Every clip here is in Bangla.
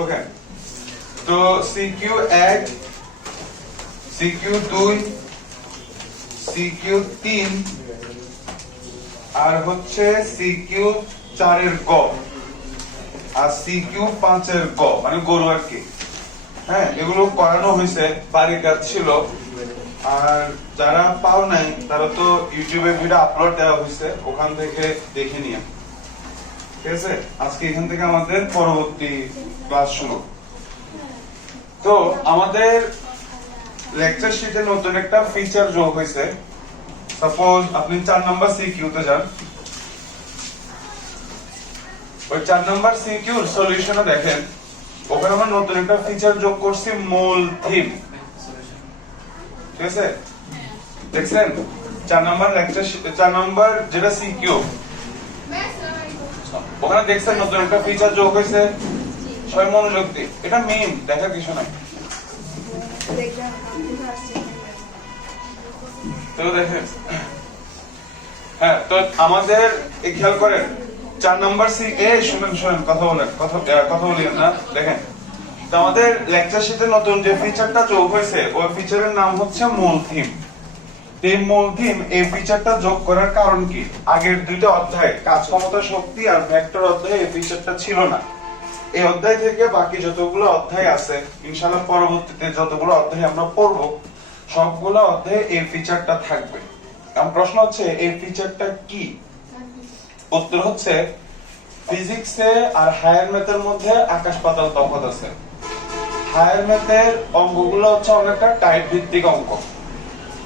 ওকে, তো সিকিউ 1, সিকিউ 2, সিকিউ 3 আর হচ্ছে সিকিউ 4 এর গ আর সিকিউ 5 এর গ মানে গরু আর কি। হ্যাঁ, এগুলো করানো হয়েছে, বাড়ির কাজ ছিল। আর যারা পাও নাই তারা তো ইউটিউবে ভিডিও আপলোড দেওয়া হয়েছে, ওখান থেকে দেখে নিয়ে। ঠিক আছে, আজকে এখান থেকে আমাদের পরবর্তী ক্লাস শুরু। তো আমাদের লেকচার শিটে নতুন একটা ফিচার যোগ হয়েছে। সাপোজ আপনি 4 নাম্বার সিকিউতে যান, ওই 4 নাম্বার সিকিউর সলিউশনে দেখেন, ওখানে আমরা নতুন একটা ফিচার যোগ করছি, মূল থিম। ঠিক আছে, দেখছেন 4 নাম্বার লেকচার 4 নাম্বার যেটা সিকিউ, ওখানে দেখছেন নতুন একটা ফিচার যোগ হয়েছে। সবাই মনোযোগ দিয়ে, এটা মেইন, দেখার কিছু নাই। তো দেখেন, হ্যাঁ, তো আমাদের খেয়াল করেন 4 নাম্বার শুনেন কথা বলেন, কথা বলিয়েন না। দেখেন, তো আমাদের লেকচার শিটে নতুন যে ফিচারটা যোগ হয়েছে, ওই ফিচারের নাম হচ্ছে মূল থিম। এই মূল থিম, এই ফিচারটা যোগ করার কারণ কি? আগের দুইটা অধ্যায়, কাজ ক্ষমতা শক্তি আর ভেক্টর অধ্যায়ে এই ফিচারটা ছিল না। এই অধ্যায় থেকে বাকি যতগুলো অধ্যায় আছে, ইনশাআল্লাহ পরবর্তীতে যতগুলো অধ্যায় আমরা পড়বো, সবগুলো অধ্যায়ে এই ফিচারটা থাকবে। আমার প্রশ্ন হচ্ছে, এই ফিচারটা কি? উত্তর হচ্ছে, ফিজিক্সে আর হায়ার ম্যাথের মধ্যে আকাশ পাতাল তফাৎ আছে। হায়ার ম্যাথের অঙ্কগুলো হচ্ছে অনেকটা টাইপ ভিত্তিক অঙ্ক।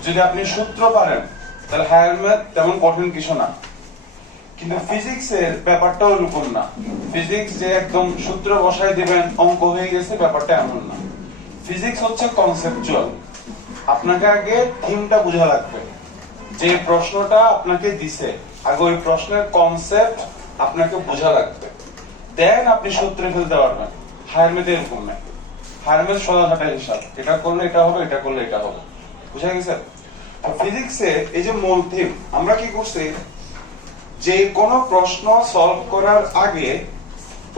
যদি আপনি সূত্র পারেন তাহলে হায়ার ম্যাথ তেমন কঠিন কিছু না। কিন্তু ফিজিক্সের ব্যাপারটা ওরকম না। ফিজিক্স যে একদম সূত্র বসায় দিবেন অঙ্ক হয়ে গেছে, ব্যাপারটা এমন না। ফিজিক্স হচ্ছে কনসেপচুয়াল। আপনাকে আগে থিমটা বোঝা লাগবে। যে প্রশ্নটা আপনাকে দিছে, আগে ওই প্রশ্নের কনসেপ্ট আপনাকে বোঝা লাগবে, দেন আপনি সূত্রে ফেলতে পারবেন। হায়ার ম্যাথে এরকম না। হায়ার ম্যাথ সোজাসাপটা হিসাব, এটা করলে এটা হবে, এটা করলে এটা হবে। বুঝা গেছে? ফিজিক্সে এই যে মূল থিম, আমরা কি করছি, যে কোনো প্রশ্ন সলভ করার আগে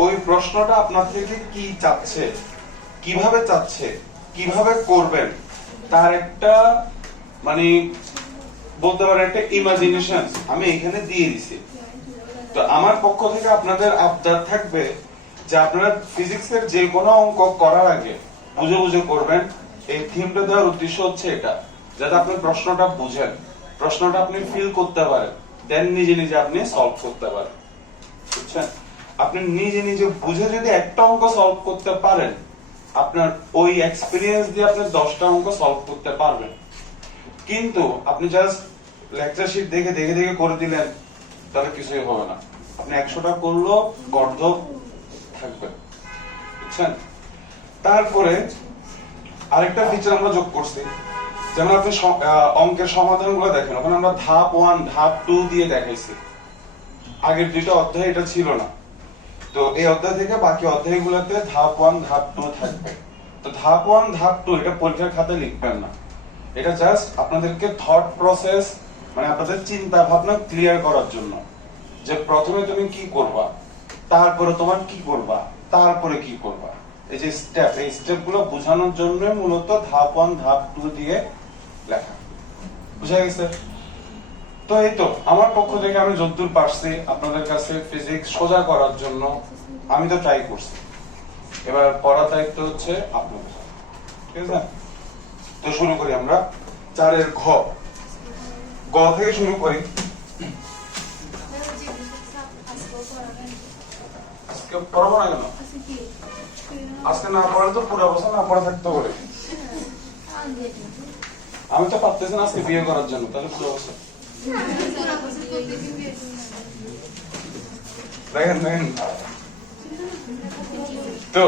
ওই প্রশ্নটা আপনার থেকে কি চাচ্ছে, কিভাবে চাচ্ছে, কিভাবে করবেন, তার একটা মানে বলতে পারেন একটা ইমাজিনেশন আমি এখানে দিয়ে দিছি। তো আমার পক্ষ থেকে আপনাদের আবদার থাকবে যে আপনারা ফিজিক্সের যে কোনো অঙ্ক করার আগে বুঝে বুঝে করবেন। এই থিমটা দেওয়ার উদ্দেশ্য হচ্ছে এটা, যাতে আপনি প্রশ্নটা বুঝেন, প্রশ্নটা আপনি ফিল করতে পারেন, দেন নিজে নিজে আপনি সলভ করতে পারেন। বুঝছেন? আপনি নিজে নিজে বুঝে যদি একটা অঙ্ক সলভ করতে পারেন, আপনার ওই এক্সপেরিয়েন্স দিয়ে আপনি 10টা অঙ্ক সলভ করতে পারবেন। কিন্তু আপনি জাস্ট লেকচার শিট দেখে দেখে দেখে করে দিলেন, তাহলে কিছুই হবে না। আপনি 100টা করলেও গর্ধ থাকবে। বুঝছেন? তারপরে আরেকটা ফিচার আমরা যোগ করছি, যেমন আপনি অঙ্কের সমাধানগুলো দেখেন, ওখানে আমরা ধাপ 1 ধাপ 2 দিয়ে দেখাইছি। আগের দুইটা অধ্যায় এটা ছিল না। তো এই অধ্যায় থেকে বাকি অধ্যায়গুলোতে ধাপ 1 ধাপ 2 থাকবে। তো ধাপ 1 ধাপ 2 এটা পরীক্ষার খাতায় লিখবেন না। এটা জাস্ট আপনাদেরকে থট প্রসেস, মানে আপনাদের চিন্তা ভাবনা ক্লিয়ার করার জন্য, যে প্রথমে তুমি কি করবা, তারপরে তোমার কি করবা, তারপরে কি করবা, এই যে স্টেপ, এই স্টেপগুলো বোঝানোর জন্য মূলত ধাপ 1 ধাপ 2 দিয়ে লেখা। বুঝা গেছে? তো এই তো আমার পক্ষ থেকে আমি যতদূর পারছি আপনাদের কাছে ফিজিক্স সোজা করার জন্য আমি তো ট্রাই করছি। এবার পড়ার দায়িত্ব হচ্ছে আপনাদের। ঠিক আছে? তো শুরু করি আমরা 4 এর ঘ থেকে শুরু করি। আজকে পড়াবো না কেন? আজকে না পড়ালে তো পুরো বছর না পড়া থাকতে পারে। আমি তো পারতেছি না আজকে বিয়ে করার জন্য, তাহলে পুরো বছর দেখেন দেখেন। তো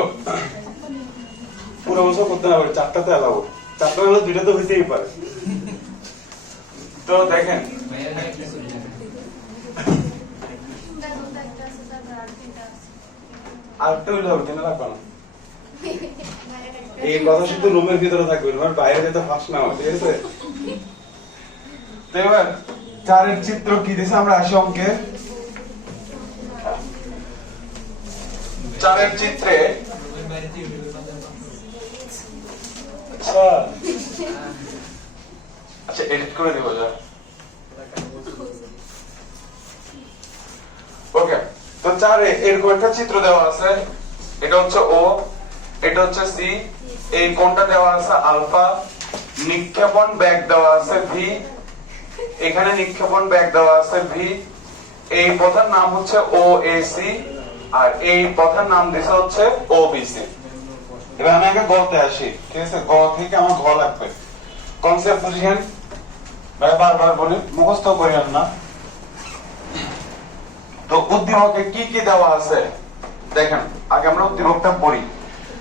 পুরো বছর করতে না পারে, 4টাতে এলাবো, 4টা হলে 2টা তো হইতেই পারে। তো দেখেন, আরেকটা হইলে হবে, কেন লাগবে না? এই কথা শুধু রুমের ভিতরে থাকবে, রুমের বাইরে যেতে ফাঁস না হয়। ঠিক আছে? তো এবার 4 এর চিত্র কি দিয়েছে, আমরা আসি অঙ্কে। 4 এর চিত্রে আচ্ছা আচ্ছা এডিট করে দেবো যা ওকে তো চারে এরকম একটা চিত্র দেওয়া আছে এটা হচ্ছে ও এটা হচ্ছে সি এই কোণটা দেওয়া আছে আলফা নিক্ষেপণ বেগ দেওয়া আছে ভি এখানে নিক্ষেপণ বেগ দেওয়া আছে ভি এই পথের নাম হচ্ছে ও এ সি আর এই পথের নাম দিছে হচ্ছে ও বি সি এবার আমি আগে গতে আসি ঠিক আছে গ থেকে আমার ঘ লাগবে কনসেপ্ট বুঝেন ভাই বারবার বলি মুখস্থ করেন না তো উদ্দীপকে কি কি দেওয়া আছে দেখেন আগে আমরা উদ্দীপকটা পড়ি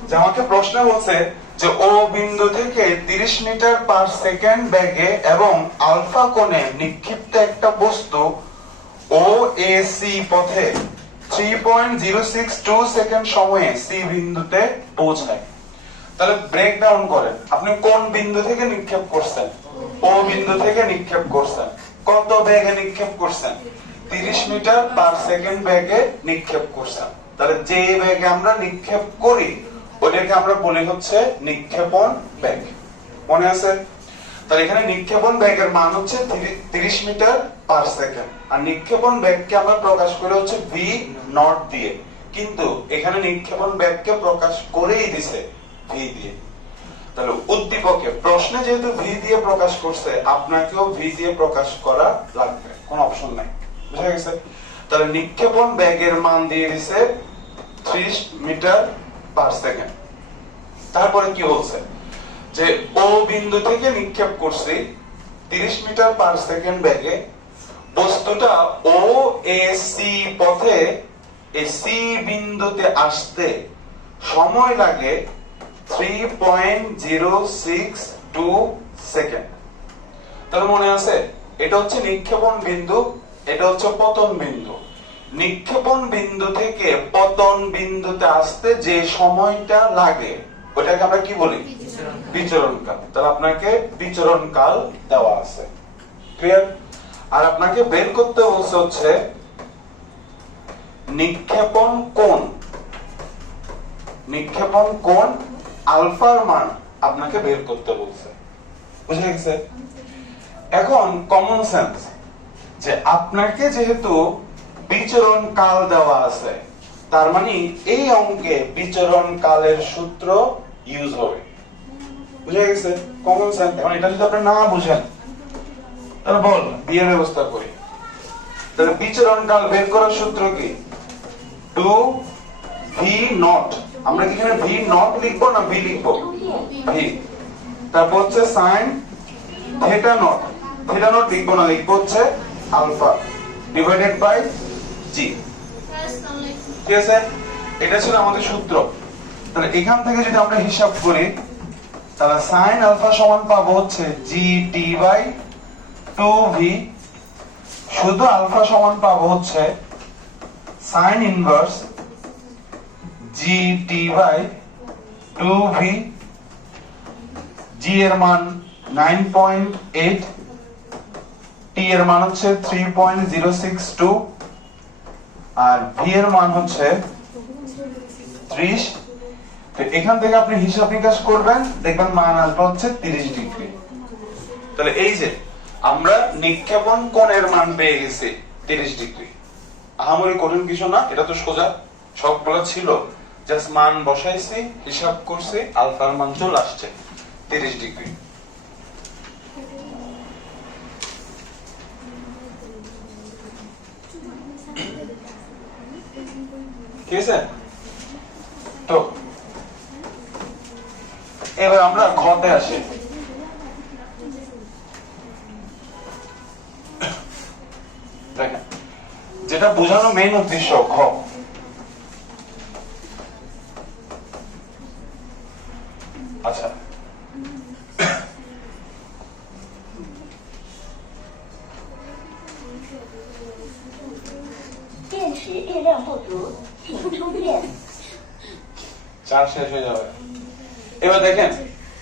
যে আমাকে প্রশ্ন বলছে যে ও বিন্দু থেকে 30 মিটার পার সেকেন্ড বেগে এবং আলফা কোণে নিক্ষিপ্ত একটা বস্তু ও এ সি পথে 3.062 সেকেন্ড সময়ে সি বিন্দুতে পৌঁছায় তাহলে ব্রেক ডাউন করেন আপনি কোন বিন্দু থেকে নিক্ষেপ করছেন ও বিন্দু থেকে নিক্ষেপ করছেন কত বেগে নিক্ষেপ করছেন 30 মিটার পার সেকেন্ড বেগে নিক্ষেপ করছেন তাহলে যে বেগে আমরা নিক্ষেপ করি ওটাকে আমরা বলি হচ্ছে নিক্ষেপণ বেগ মনে আছে তাহলে এখানে নিক্ষেপণ বেগের মান হচ্ছে 30 মিটার পার সেকেন্ড আর নিক্ষেপণ বেগকে আমরা প্রকাশ করে হচ্ছে ভি নট দিয়ে কিন্তু এখানে নিক্ষেপণ বেগকে প্রকাশ করেই দিছে ভি দিয়ে তাহলে উদ্দীপকে প্রশ্নে যেহেতু ভি দিয়ে প্রকাশ করছে আপনাকেও ভি দিয়ে প্রকাশ করা লাগবে কোনো অপশন নাই বুঝা গেছে তাহলে নিক্ষেপণ বেগের মান দিয়ে দিছে 30 মিটার পার সেকেন্ড তারপরে কি বলছে যে ও বিন্দু থেকে নিক্ষেপ করছি 30 মিটার পার সেকেন্ড বেগে বস্তুটা ও এ সি পথে এই সি বিন্দুতে আসতে সময় লাগে 3.062 সেকেন্ড তাহলে মনে আছে এটা হচ্ছে নিক্ষেপণ বিন্দু এটা হচ্ছে পতন বিন্দু নিক্ষেপণ বিন্দু থেকে পতন বিন্দুতে আসতে যে সময়টা লাগে ওটাকে আমরা কি বলি বিচরণ কাল তাহলে আপনাকে বিচরণ কাল দেওয়া আছে ক্লিয়ার আর আপনাকে বের করতে বলছে হচ্ছে নিক্ষেপণ কোণ আলফার মান আপনাকে বের করতে বলছে বুঝে গেছে এখন কমন সেন্স যে আপনাকে যেহেতু বিচরণ কাল দেওয়া আছে তার মানে এই অঙ্কে বিচরণ কালের সূত্র ইউজ হবে বুঝে গেছে কমন সেন্স এখন এটা যদি আপনি না বুঝেন তাহলে বল বিয়ের ব্যবস্থা করি তাহলে বিচরণ কাল বের করার সূত্র কি 2 ভি নট আমরা কি এখানে ভি নট লিখবো না ভি লিখবো ভি তারপর হচ্ছে sin থিটা নট লিখবো না লিখবো হচ্ছে আলফা ডিভাইডেড বাই জি ঠিক আছে এটা ছিল আমাদের সূত্র তাহলে এখান থেকে যদি আমরা হিসাব করি তাহলে sin আলফা সমান পাবো হচ্ছে gt বাই 2v শুধু আলফা সমান পাবো হচ্ছে sin inverse gt by 2v g এর মান 9.8 t এর মান হচ্ছে 3.062 আর v এর মান হচ্ছে 30 তো এখান থেকে আপনি হিসাব নিকাশ করবেন দেখবেন মান আসবে হচ্ছে 30 ডিগ্রি তাহলে এই যে আমরা নিক্ষেপণ কোণের মান পেয়ে গেছি 30 ডিগ্রি আহামরি কঠিন কিছু না এটা তো সোজা সবগুলো ছিল জাস্ট মান বসাইছি হিসাব করছি আলফার মান চলে আসছে 30 ডিগ্রি ঠিক আছে তো এবার আমরা ঘতে আসি দেখেন যেটা বোঝানো মেইন উদ্দেশ্য ঘ আচ্ছা 电池电量不足，请充电。 চার্জ শেষ হয়ে যাবে এবার দেখেন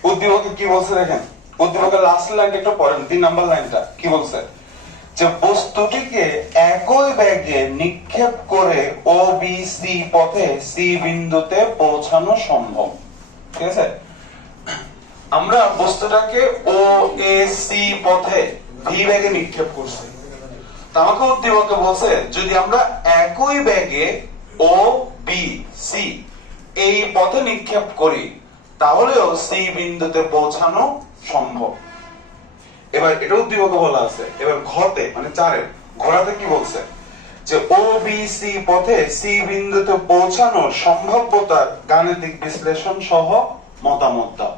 উদ্দীপকে কি বলছে দেখেন উদ্দীপকের লাস্ট লাইনটা একটু পড়েন 3 নাম্বার লাইনটা কি বলছে যে বস্তুটিকে একই বেগে নিক্ষেপ করে ও বি সি পথে সি বিন্দুতে পৌঁছানো সম্ভব ঠিক আছে আমরা বস্তুটাকে ও এ সি পথে ভি ব্যাগে নিক্ষেপ করছি। তা আমাকে উদ্দীপকে বলছে যদি আমরা একই ব্যাগে ও বি সি এই পথে নিক্ষেপ করি তাহলেও সি বিন্দুতে পৌঁছানো সম্ভব। এবার এটা উদ্দীপকে বলা আছে। এবার ঘতে মানে 4 ঘোড়াতে কি বলছে যে ও বি সি পথে সি বিন্দুতে পৌঁছানোর সম্ভাব্যতার গাণিতিক বিশ্লেষণ সহ মতামত দাও।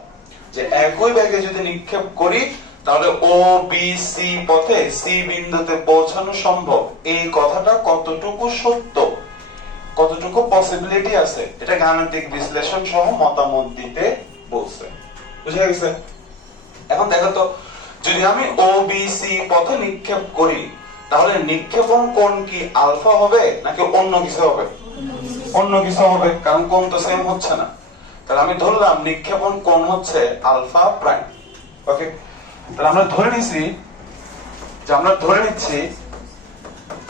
যে একই ব্যাগে যদি নিক্ষেপ করি তাহলে ও বি সি পথে সি বিন্দুতে পৌঁছানো সম্ভব, এই কথাটা কতটুকু সত্য, কতটুকু পসিবিলিটি আছে, এটা গাণিতিক বিশ্লেষণ সহ মতামত দিতে বলছে। বুঝা গেছে? এখন দেখো তো, যদি আমি ও বি সি পথে নিক্ষেপ করি তাহলে নিক্ষেপণ কোণ কি আলফা হবে নাকি অন্য কিছু হবে? অন্য কিছু হবে, কারণ কোণ তো সেম হচ্ছে না। তাহলে আমি ধরলাম নিক্ষেপণ কোণ হচ্ছে আলফা প্রাইম। ওকে, তাহলে আমরা ধরে নিচ্ছি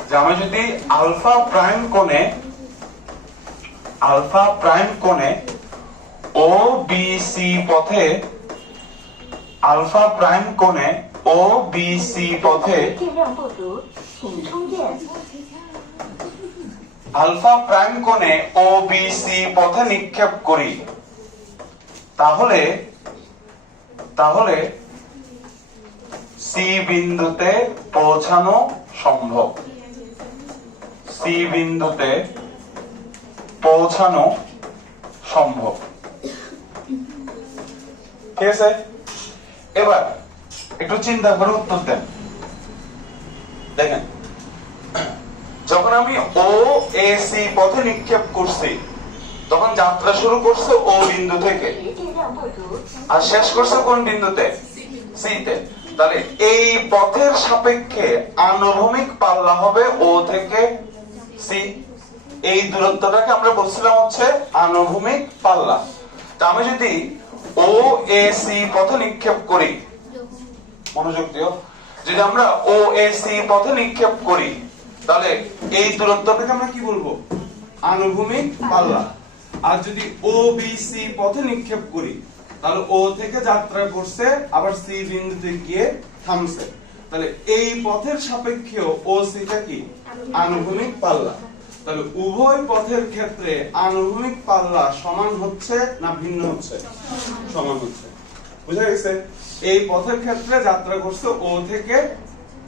যে আমি যদি আলফা প্রাইম কোণে ও বি সি পথে আলফা প্রাইম কোণে ও বি সি পথে 电量不足，请充电。 আলফা প্রাইম কোণে ও বি সি পথে নিক্ষেপ করি তাহলে সি বিন্দুতে পৌঁছানো সম্ভব। সি বিন্দুতে পৌঁছানো সম্ভব। ঠিক আছে? এবার একটু চিন্তা করে উত্তর দেন। দেখেন, যখন আমি ও এ সি পথে নিক্ষেপ করছি তখন যাত্রা শুরু করছে ও বিন্দু থেকে 电量不足， আর শেষ করছে কোন বিন্দুতে? সি তে। তাহলে এই পথের সাপেক্ষে আনুভূমিক পাল্লা হবে ও থেকে সি। এই দূরত্বটাকে আমরা বলছিলাম হচ্ছে আনুভূমিক পাল্লা। তা আমি যদি ও এ সি পথে নিক্ষেপ করি, মনোযোগ দিও, যদি আমরা ও এ সি পথে নিক্ষেপ করি তাহলে এই দূরত্বটাকে আমরা কি বলবো? আনুভূমিক পাল্লা। আর যদি ও বি সি পথে নিক্ষেপ করি তাহলে ও থেকে যাত্রা করছে আবার সি বিন্দুতে গিয়ে থামছে, তাহলে এই পথের সাপেক্ষে ও সি টা কি? আনুভূমিক পাল্লা। তাহলে উভয় পথের ক্ষেত্রে আনুভূমিক পাল্লা সমান হচ্ছে না ভিন্ন হচ্ছে? সমান হচ্ছে। বুঝা গেছে? এই পথের ক্ষেত্রে যাত্রা করছে ও থেকে,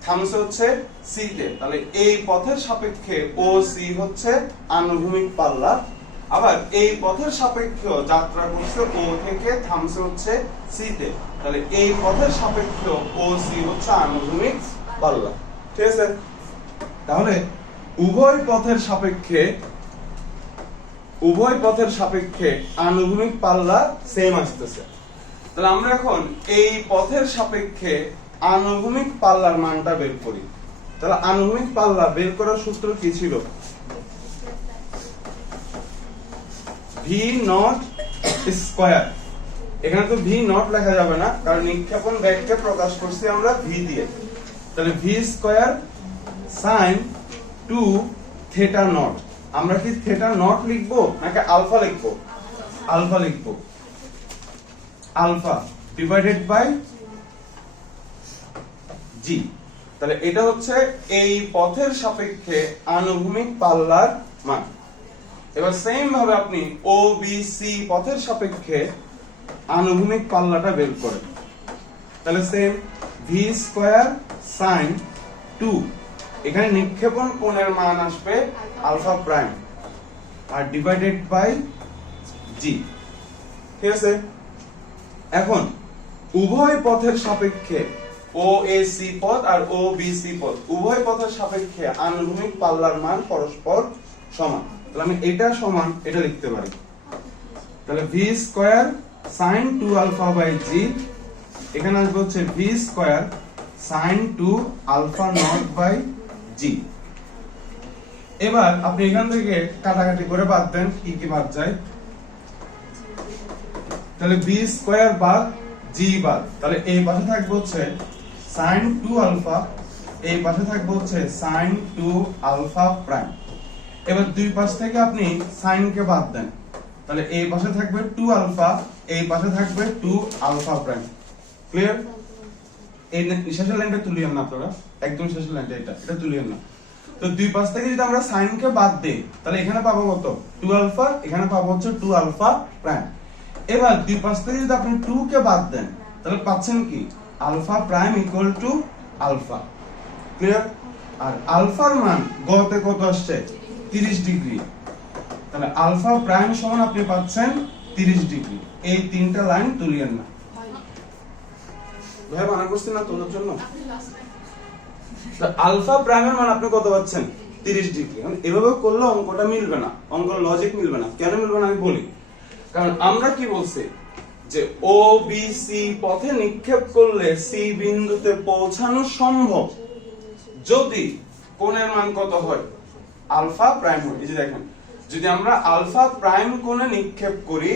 থামছে হচ্ছে সি তে, তাহলে এই পথের সাপেক্ষে ও সি হচ্ছে আনুভূমিক পাল্লা। আবার এই পথের সাপেক্ষে যাত্রা করছে ও থেকে, থামছে হচ্ছে সি তে, তাহলে এই পথের সাপেক্ষে ও সি হচ্ছে আনুভূমিক পাল্লা। ঠিক আছে? তাহলে উভয় পথের সাপেক্ষে আনুভূমিক পাল্লা সেম আসতেছে। তাহলে আমরা এখন এই পথের সাপেক্ষে আনুভূমিক পাল্লার মানটা বের করি। তাহলে আনুভূমিক পাল্লা বের করার সূত্র কি ছিল? V naught square. এখানে তো ভি নট লেখা যাবে না, কারণ নিক্ষেপণ বেগকে প্রকাশ করছি আমরা ভি দিয়ে। তাহলে V square sine 2 theta not. আমরা কি থিটা নট লিখবো নাকি আলফা লিখবো? আলফা লিখবো। আলফা ডিভাইডেড বাই জি। তাহলে এটা হচ্ছে এই পথের সাপেক্ষে আনুভূমিক পাল্লার মান। এবার সেম ভাবে আপনি ও বি সি পথের সাপেক্ষে আনুভূমিক পাল্লাটা বের করেন। তাহলে সেম ভি স্কয়ার সাইন 2, এখানে নিক্ষেপণ কোণের মান আসবে আলফা প্রাইম, আর ডিভাইডেড বাই জি। ঠিক আছে? এখন উভয় পথের সাপেক্ষে ও এ সি পথ আর ও বি সি পথ উভয় পথের সাপেক্ষে আনুভূমিক পাল্লার মান পরস্পর সমান। তাহলে আমি এটা সমান এটা লিখতে পারি। তাহলে V square sine 2 alpha by G, এখানে আসবে হচ্ছে V square sine 2 alpha naught by G. এবার আপনি এখান থেকে কাটাকাটি করে বাদ দেন, কি কি বাদ যায়। তাহলে বি স্কয়ার বাদ জি বাদ, তাহলে এই পাশে থাকবে হচ্ছে sin 2 আলফা, এই পাশে থাকবে হচ্ছে sin 2 আলফা প্রাইম। এবার দুই পাশ থেকে আপনি sin কে বাদ দেন, তাহলে এই পাশে থাকবে 2 আলফা, এই পাশে থাকবে 2 আলফা প্রাইম। ক্লিয়ার? এই শেষের লাইনটা তুলিয়েন না আপনারা, একদম শেষের লাইনটা এটা তুলিয়েন না। তো দুই পাশ থেকে যদি আমরা সাইন কে বাদ দেই তাহলে এখানে পাবো কত 2 আলফা, এখানে পাবো হচ্ছে 2 আলফা প্রাইম। এবার দুই পাশ থেকে যদি আপনি 2 কে বাদ দেন তাহলে পাচ্ছেন কি alpha prime equal to alpha. Clear? আর আলফার মান গতে কত আসছে 30 ডিগ্রি, তাহলে আলফা প্রাইম সমান আপনি পাচ্ছেন 30 ডিগ্রি। এই তিনটা লাইন তুলিয়েন না ভাই, মানা করছি না তোলার জন্য। আলফা প্রাইমের মান আপনি কত পাচ্ছেন 30 ডিগ্রি। এভাবে করলে অঙ্কটা মিলবে না, অঙ্কের লজিক মিলবে না। কেন মিলবে না আমি বলি, কারণ আমরা কি বলছি যে ও বি সি পথে নিক্ষেপ করলে সি বিন্দুতে পৌঁছানো সম্ভব যদি কোণের মান কত হয় আলফা প্রাইম হয়। এই যে দেখেন, যদি আমরা আলফা প্রাইম কোণে নিক্ষেপ করি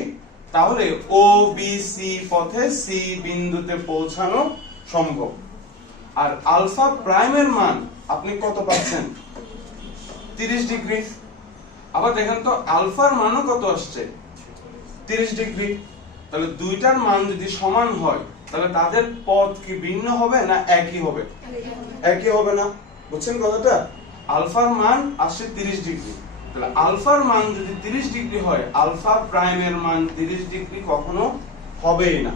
তাহলে ও বি সি পথে সি বিন্দুতে পৌঁছানো সম্ভব। আর আলফা প্রাইমের মান আপনি কত পাচ্ছেন 30 ডিগ্রি। আবার দেখেন তো আলফার মানও কত আসছে 30 ডিগ্রি। তাহলে দুইটার মান যদি সমান হয় তাহলে তাদের পথ কি ভিন্ন হবে না একই হবে? একই হবে না। বুঝছেন কথাটা? আলফার মান আসছে 30 ডিগ্রি, তাহলে আলফার মান যদি 30 ডিগ্রি হয় আলফা প্রাইমের মান 30 ডিগ্রি কখনো হবেই না।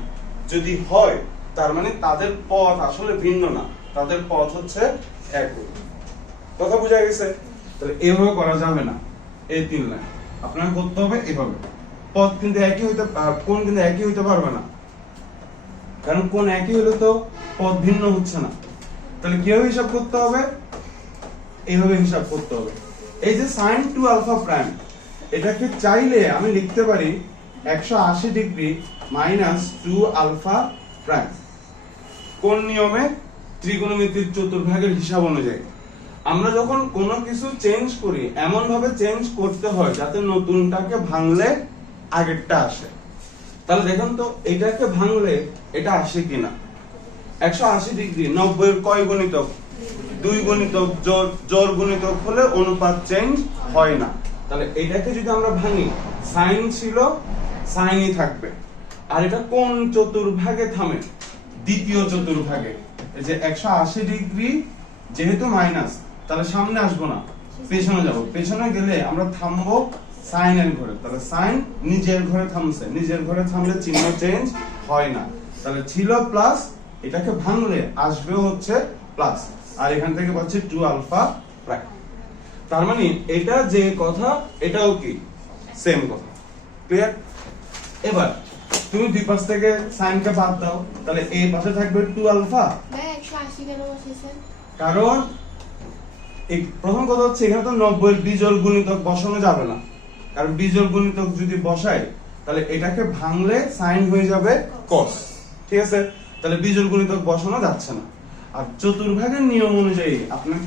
যদি হয় তার মানে তাদের পথ আসলে ভিন্ন না, তাদের পথ হচ্ছে একই। কথা বোঝা গেছে? তাহলে এভাবে করা যাবে না। এই তিন লাইন আপনাকে করতে হবে এভাবে। পথ কিন্তু একই হইতে, কোণ কিন্তু একই হইতে পারবে না, কারণ কোণ একই হলে তো পথ ভিন্ন হচ্ছে না। তাহলে কিভাবে হিসাব করতে হবে? এইভাবে হিসাব করতে হবে। এই যে sin 2 আলফা প্রাইম, এটাকে চাইলে আমি লিখতে পারি 180 ডিগ্রি মাইনাস 2 আলফা প্রাইম। কোন নিয়মে? ত্রিকোণমিতির চতুর্ভাগের হিসাব অনুযায়ী। আমরা যখন কোনো কিছু চেঞ্জ করি এমন ভাবে চেঞ্জ করতে হয় যাতে নতুনটাকে ভাঙলে আগেরটা আসে। তাহলে দেখুন তো এটাকে ভাঙলে এটা আসে কিনা। 180 ডিগ্রি 90 এর কয় গুণিতক? 2 গুণিতক, জোড় গুণিতক হলে অনুপাত চেঞ্জ হয় না। তাহলে এটাকে যদি আমরা ভাঙি সাইন ছিল সাইনই থাকবে। আর এটা কোন চতুর্ভাগে থামে? দ্বিতীয় চতুর্ভাগে। এই যে 180 ডিগ্রি যেহেতু মাইনাস, তাহলে সামনে আসবো না, পেছনে যাব। পেছনে গেলে আমরা থামবো সাইনের ঘরে, তাহলে সাইন নিজের ঘরে থামছে। নিজের ঘরে থামলে চিহ্ন চেঞ্জ হয় না। তাহলে ছিল প্লাস, এটাকে ভাঙলে আসবে হচ্ছে প্লাস। আর এখান থেকে পাচ্ছি 2 আলফা প্রাইম। তার মানে এটা যে কথা এটাও কি সেম কথা। ক্লিয়ার? এবার তুমি দুই পাশ থেকে সাইনকে বাদ দাও, তাহলে এই পাশে থাকবে 2 আলফা। ভাই 180 কেন বসেছেন? কারণ এই প্রথম কথা হচ্ছে এখানে তো 90 এর বিজোড় গুণিতক বসানো যাবে না, কারণ বিজোড় গুণিতক যদি বসাই তাহলে এটাকে ভাঙলে সাইন হয়ে যাবে cos। ঠিক আছে? তাহলে বিজোড় গুণিতক বসানো যাচ্ছে না। আর চতুর্ভাগের নিয়ম অনুযায়ী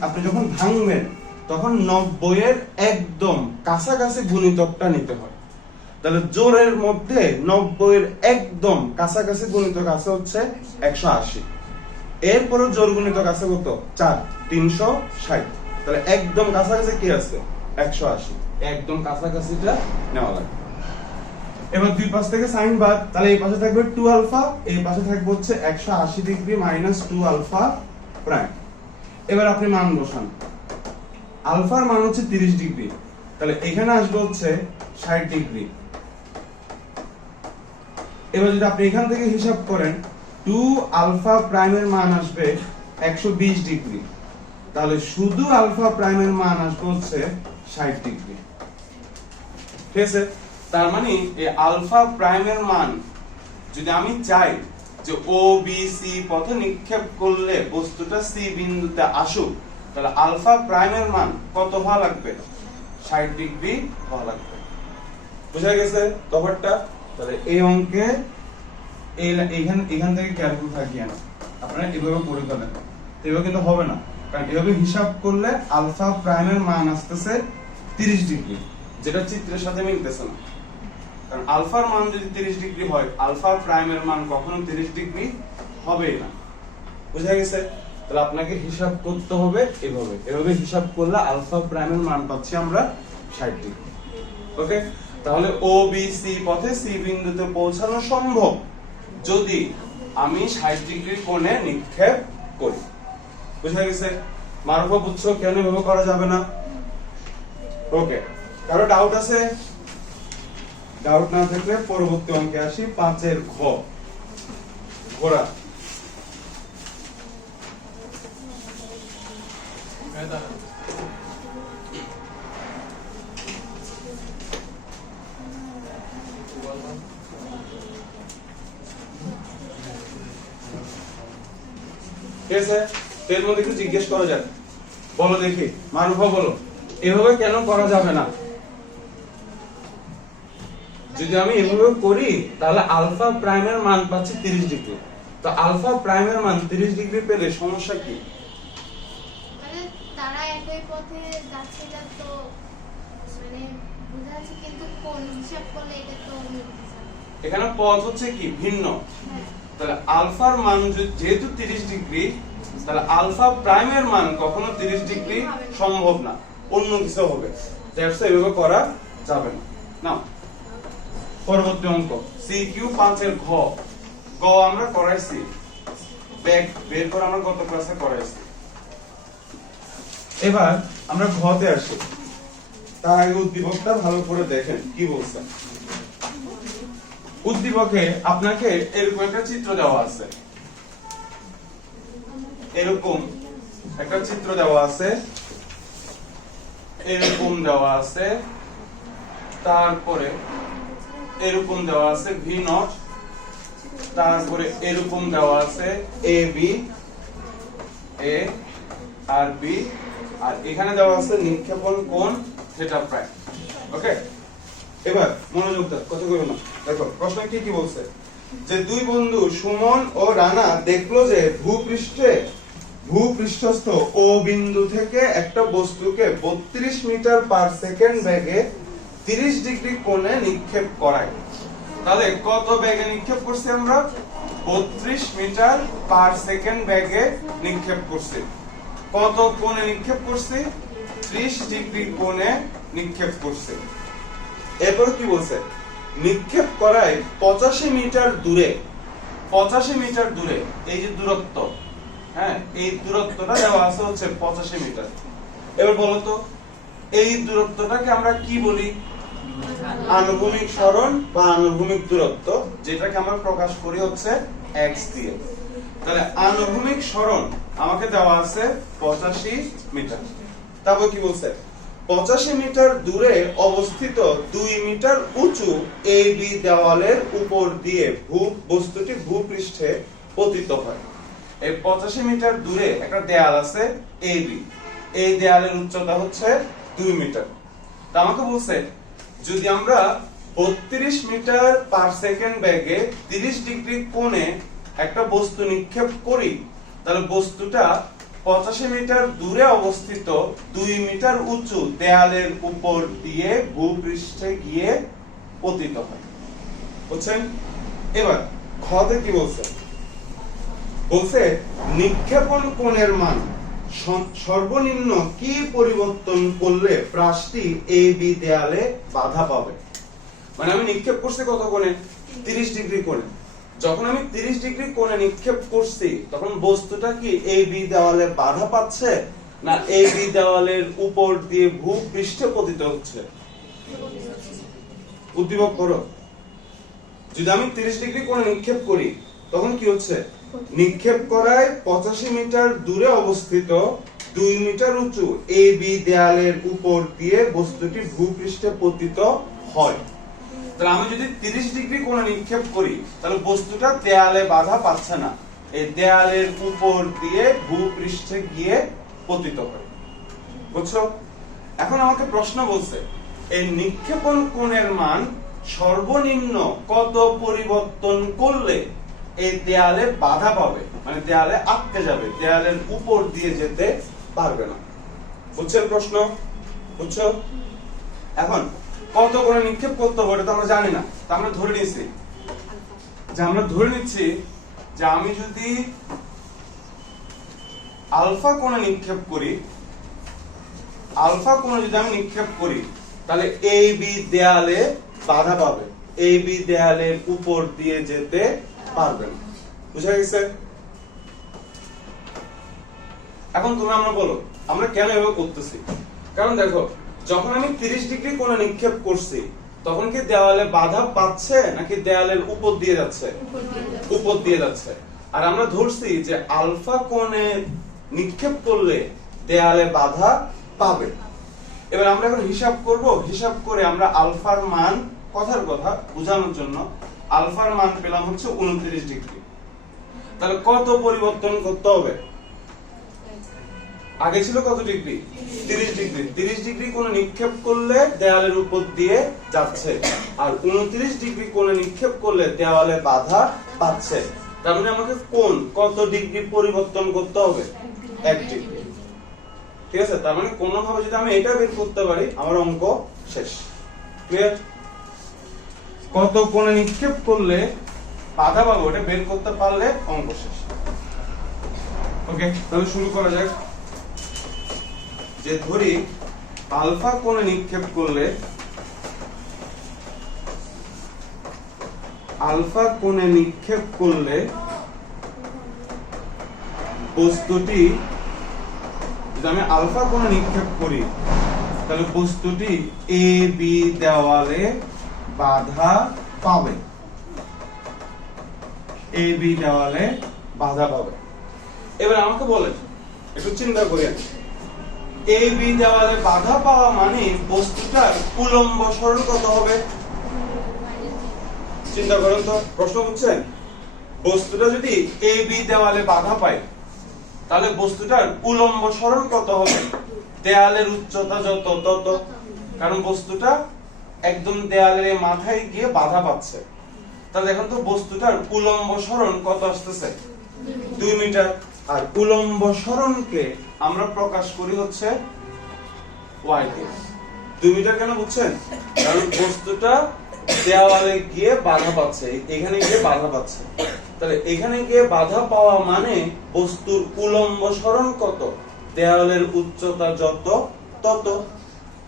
আপনি যখন ভাঙবেন তখন 90 এর একদম কাছাকাছি গুণিতকটা নিতে হয়। তাহলে জোড়ের মধ্যে 90 এর একদম কাছাকাছি গুণিতক আছে হচ্ছে 180। এরপরে জোড় গুণিতক আছে কত? 4, 360। তাহলে একদম কাছাকাছি কি আছে? 180। একদম কাছাকাছিটা নেওয়া লাগবে। এবার দুই পাশ থেকে সাইন বাদ, তাহলে এই পাশে থাকবে 2 আলফা, এই পাশে থাকবে হচ্ছে 180 ডিগ্রি মাইনাস 2 আলফা প্রাইম। এবার আপনি মান বসান। আলফার মান হচ্ছে 30 ডিগ্রি, তাহলে এখানে আসবে হচ্ছে 60 ডিগ্রি। এবার যদি আপনি এখান থেকে হিসাব করেন 2 আলফা প্রাইমের মান আসবে 120 ডিগ্রি, তাহলে শুধু আলফা প্রাইমের মান আসবে হচ্ছে 60 ডিগ্রি। ঠিক আছে? তার মানে এই আলফা প্রাইমের মান যদি আমি চাই যে ও বি সি পথে নিক্ষেপ করলে বস্তুটা সি বিন্দুতে আসুক, তাহলে আলফা প্রাইমের মান কত হওয়া লাগবে? 60 ডিগ্রি হওয়া লাগবে। বুঝা গেছে ব্যাপারটা? তাহলে এই অঙ্কে এখান থেকে ক্যালকুলেট থাকিয়ে না, আপনারা এভাবে করে ফেলেন। এভাবে কিন্তু হবে না, কারণ এভাবে হিসাব করলে আলফা প্রাইমের মান আসতেছে 30 ডিগ্রি, যেটা চিত্রের সাথে মিলতেছে না। কারণ আলফার মান যদি 30 ডিগ্রি হয় আলফা প্রাইমের মান কখনো 30 ডিগ্রি হবে না। বুঝা গেছে? তাহলে আপনাকে হিসাব করতে হবে এভাবে। এভাবে হিসাব করলে আলফা প্রাইমের মান পাচ্ছি আমরা 60 ডিগ্রি। ওকে? তাহলে ও বি সি পথে সি বিন্দুতে পৌঁছানো সম্ভব যদি আমি 60 ডিগ্রি কোণে নিক্ষেপ করি। বুঝা গেছে? মারুফা বুঝছো কেন এভাবে করা যাবে না? ওকে, কারো ডাউট আছে? ডাউট না থাকলে পরবর্তী অঙ্কে আসি, 5 এর ঘ, ঘোড়া। ঠিক আছে, এর মধ্যে একটু জিজ্ঞেস করা যাক। বলো দেখি, মারুফা বলো, এভাবে কেন করা যাবে না? যদি আমি এভাবে করি তাহলে আলফা প্রাইমের মান পাচ্ছি 30 ডিগ্রি। তো আলফা প্রাইমের মান 30 ডিগ্রি পেলে সমস্যা কি? মানে তারা একই পথে যাচ্ছে, যা তো মানে বোঝা যাচ্ছে, কিন্তু কোন হিসাব করলে এটা তো মিলছে না। এখানে পথ হচ্ছে কি ভিন্ন। হ্যাঁ, তাহলে আলফার মান যেহেতু 30 ডিগ্রি, তাহলে আলফা প্রাইমের মান কখনো 30 ডিগ্রি সম্ভব না, অন্য কিছু হবে। দ্যাটস এভাবে করা যাবে না। নাও পরবর্তী অঙ্ক, সি কিউ 5 এর ঘ। গ আমরা করাইছি, ব্যাক বের করে আমরা গত ক্লাসে করাইছি। এবার আমরা ঘতে আসি। তার আগে উদ্দীপকটা ভালো করে দেখেন কি বলছে। উদ্দীপকে আপনাকে এরকম একটা চিত্র দেওয়া আছে, এরকম একটা চিত্র দেওয়া আছে, এরকম দেওয়া আছে, তারপরে এরকম দেওয়া আছে ভি নট, তারপরে এরকম দেওয়া আছে A B, A R B, আর এখানে দেওয়া আছে নিক্ষেপণ কোণ থিটা প্রাইম। ওকে, এবার মনোযোগ দাও, কথা কইও না। দেখো প্রশ্ন কি কি বলছে, যে দুই বন্ধু সুমন ও রানা দেখলো যে ভূপৃষ্ঠস্থ ও বিন্দু থেকে একটা বস্তুকে 32 মিটার পার সেকেন্ড বেগে 30 ডিগ্রি কোণে নিক্ষেপ করায়। তাহলে কত বেগে নিক্ষেপ করছি আমরা? 32 মিটার পার সেকেন্ড বেগে নিক্ষেপ করছি। কত কোণে নিক্ষেপ করছি? 30 ডিগ্রি কোণে নিক্ষেপ করছি। এরপর কি বলছে, নিক্ষেপ করায় 85 মিটার দূরে, 85 মিটার দূরে, এই যে দূরত্ব, হ্যাঁ এই দূরত্বটা দেওয়া আছে হচ্ছে 85 মিটার। এবার বলো তো এই দূরত্বটাকে আমরা কি বলি? আনুভূমিক সরণ বা আনুভূমিক দূরত্ব, যেটাকে আমরা প্রকাশ করি হচ্ছে x দিয়ে। তাহলে আনুভূমিক সরণ আমাকে দেওয়া আছে 85 মিটার। তারপর কি বলছে, 85 মিটার দূরে অবস্থিত 2 মিটার উঁচু AB দেওয়ালের উপর দিয়ে বস্তুটি ভূপৃষ্ঠে পতিত হয়। এই 85 মিটার দূরে একটা দেয়াল আছে AB, এই দেয়ালের উচ্চতা হচ্ছে 2 মিটার। তা আমাকে বলছে যদি আমরা 32 মিটার পার সেকেন্ড বেগে 30 ডিগ্রি কোণে একটা বস্তু নিক্ষেপ করি, তাহলে বস্তুটা 85 মিটার দূরে অবস্থিত 2 মিটার উঁচু দেয়ালের উপর দিয়ে ভূপৃষ্ঠে গিয়ে পতিত হয়। বুঝছেন? এবার খতে কি বলছে, বলছে নিক্ষেপণ কোণের মান সর্বনিম্ন কি পরিবর্তন করলে প্রাসটি এ বি দেয়ালে বাধা পাবে। মানে আমি নিক্ষেপ করছি কত কোণে? 30 ডিগ্রি কোণে। যখন আমি 30 ডিগ্রি কোণে নিক্ষেপ করছি তখন বস্তুটা কি এ বি দেওয়ালে বাধা পাচ্ছে না এ বি দেওয়ালের উপর দিয়ে ভূপৃষ্ঠে পতিত হচ্ছে? উদ্দীপক করো। যদি আমি 30 ডিগ্রি কোণে নিক্ষেপ করি তখন কি হচ্ছে, নিক্ষেপ করায় 85 মিটার দূরে অবস্থিত 2 মিটার উঁচু এ বি দেয়ালের উপর দিয়ে বস্তুটি ভূপৃষ্ঠে পতিত হয়। তাহলে আমি যদি 30 ডিগ্রি কোণে নিক্ষেপ করি তাহলে বস্তুটা দেয়ালে বাধা পাচ্ছে না, এই দেয়ালের উপর দিয়ে ভূপৃষ্ঠে গিয়ে পতিত হয়। বুঝছো? এখন আমাকে প্রশ্ন বলছে এই নিক্ষেপণ কোণের মান সর্বনিম্ন কত পরিবর্তন করলে এই দেয়ালে বাধা পাবে, মানে দেয়ালে আটকে যাবে, দেয়ালের উপর দিয়ে যেতে পারবে না। বুঝছেন প্রশ্ন? বুঝছো? এখন কত করে নিক্ষেপ করতে হবে এটা তো আমরা জানি না, তা আমরা ধরে নিচ্ছি যে আমি যদি আলফা কোণে নিক্ষেপ করি, আলফা কোণে যদি আমি নিক্ষেপ করি তাহলে এ বি দেয়ালে বাধা পাবে, এ বি দেয়ালের উপর দিয়ে যেতে পারবে না। বুঝা গেছে? এখন তুমি আমরা বলো আমরা কেন এভাবে করতেছি? কারণ দেখো, যখন আমি 30 ডিগ্রি কোণে নিক্ষেপ করছি তখন কি দেওয়ালে বাধা পাচ্ছে নাকি দেওয়ালের উপর দিয়ে যাচ্ছে? উপর দিয়ে যাচ্ছে। আর আমরা ধরছি যে আলফা কোণে নিক্ষেপ করলে দেয়ালে বাধা পাবে। এবার আমরা এখন হিসাব করব, হিসাব করে আমরা আলফার মান, কথার কথা বোঝানোর জন্য আলফার মান পেলাম হচ্ছে 29 ডিগ্রি। তাহলে কত পরিবর্তন করতে হবে? আগে ছিল কত ডিগ্রি? 30 ডিগ্রি। 30 ডিগ্রি কোণে নিক্ষেপ করলে দেওয়ালের উপর দিয়ে যাচ্ছে, আর 29 ডিগ্রি কোণে নিক্ষেপ করলে দেওয়ালে বাধা পাচ্ছে। তার মানে আমাকে কোণ কত ডিগ্রি পরিবর্তন করতে হবে? 1 ডিগ্রি। ঠিক আছে? তার মানে কোন ভাবে যদি আমি এটা বের করতে পারি আমার অঙ্ক শেষ। ক্লিয়ার? কত কোণে নিক্ষেপ করলে বাধা পাবো এটা বের করতে পারলে অঙ্ক শেষ। ওকে, তাহলে শুরু করা যাক। যে ধরি আলফা কোণে নিক্ষেপ করলে, আলফা কোণে নিক্ষেপ করলে বস্তুটি, যদি আমি আলফা কোণে নিক্ষেপ করি তাহলে বস্তুটি এ বি দেওয়ালে বাধা পাবে, এ বি দেওয়ালে বাধা পাবে। এবার আমাকে বলেন, একটু চিন্তা করি, এ বি দেওয়ালে বাধা পাওয়া মানে বস্তুটার উলম্ব সরণ কত হবে? চিন্তা করেন তো, প্রশ্ন বুঝছেন? বস্তুটা যদি এ বি দেওয়ালে বাধা পায় তাহলে বস্তুটার উলম্ব সরণ কত হবে? দেয়ালের উচ্চতা যত তত, কারণ বস্তুটা একদম দেয়ালের মাথায় গিয়ে বাধা পাচ্ছে। তাহলে দেখেন তো বস্তুটার উলম্ব সরণ কত আসতেছে? 2 মিটার। আর উলম্ব সরণকে আমরা প্রকাশ করি হচ্ছে y দিয়ে। 2 মিটার কেন বুঝছেন? কারণ বস্তুটা দেওয়ালে গিয়ে বাধা পাচ্ছে, এখানে গিয়ে বাধা পাচ্ছে। তাহলে এখানে গিয়ে বাধা পাওয়া মানে বস্তুর উলম্ব সরণ কত? দেওয়ালের উচ্চতা যত তত।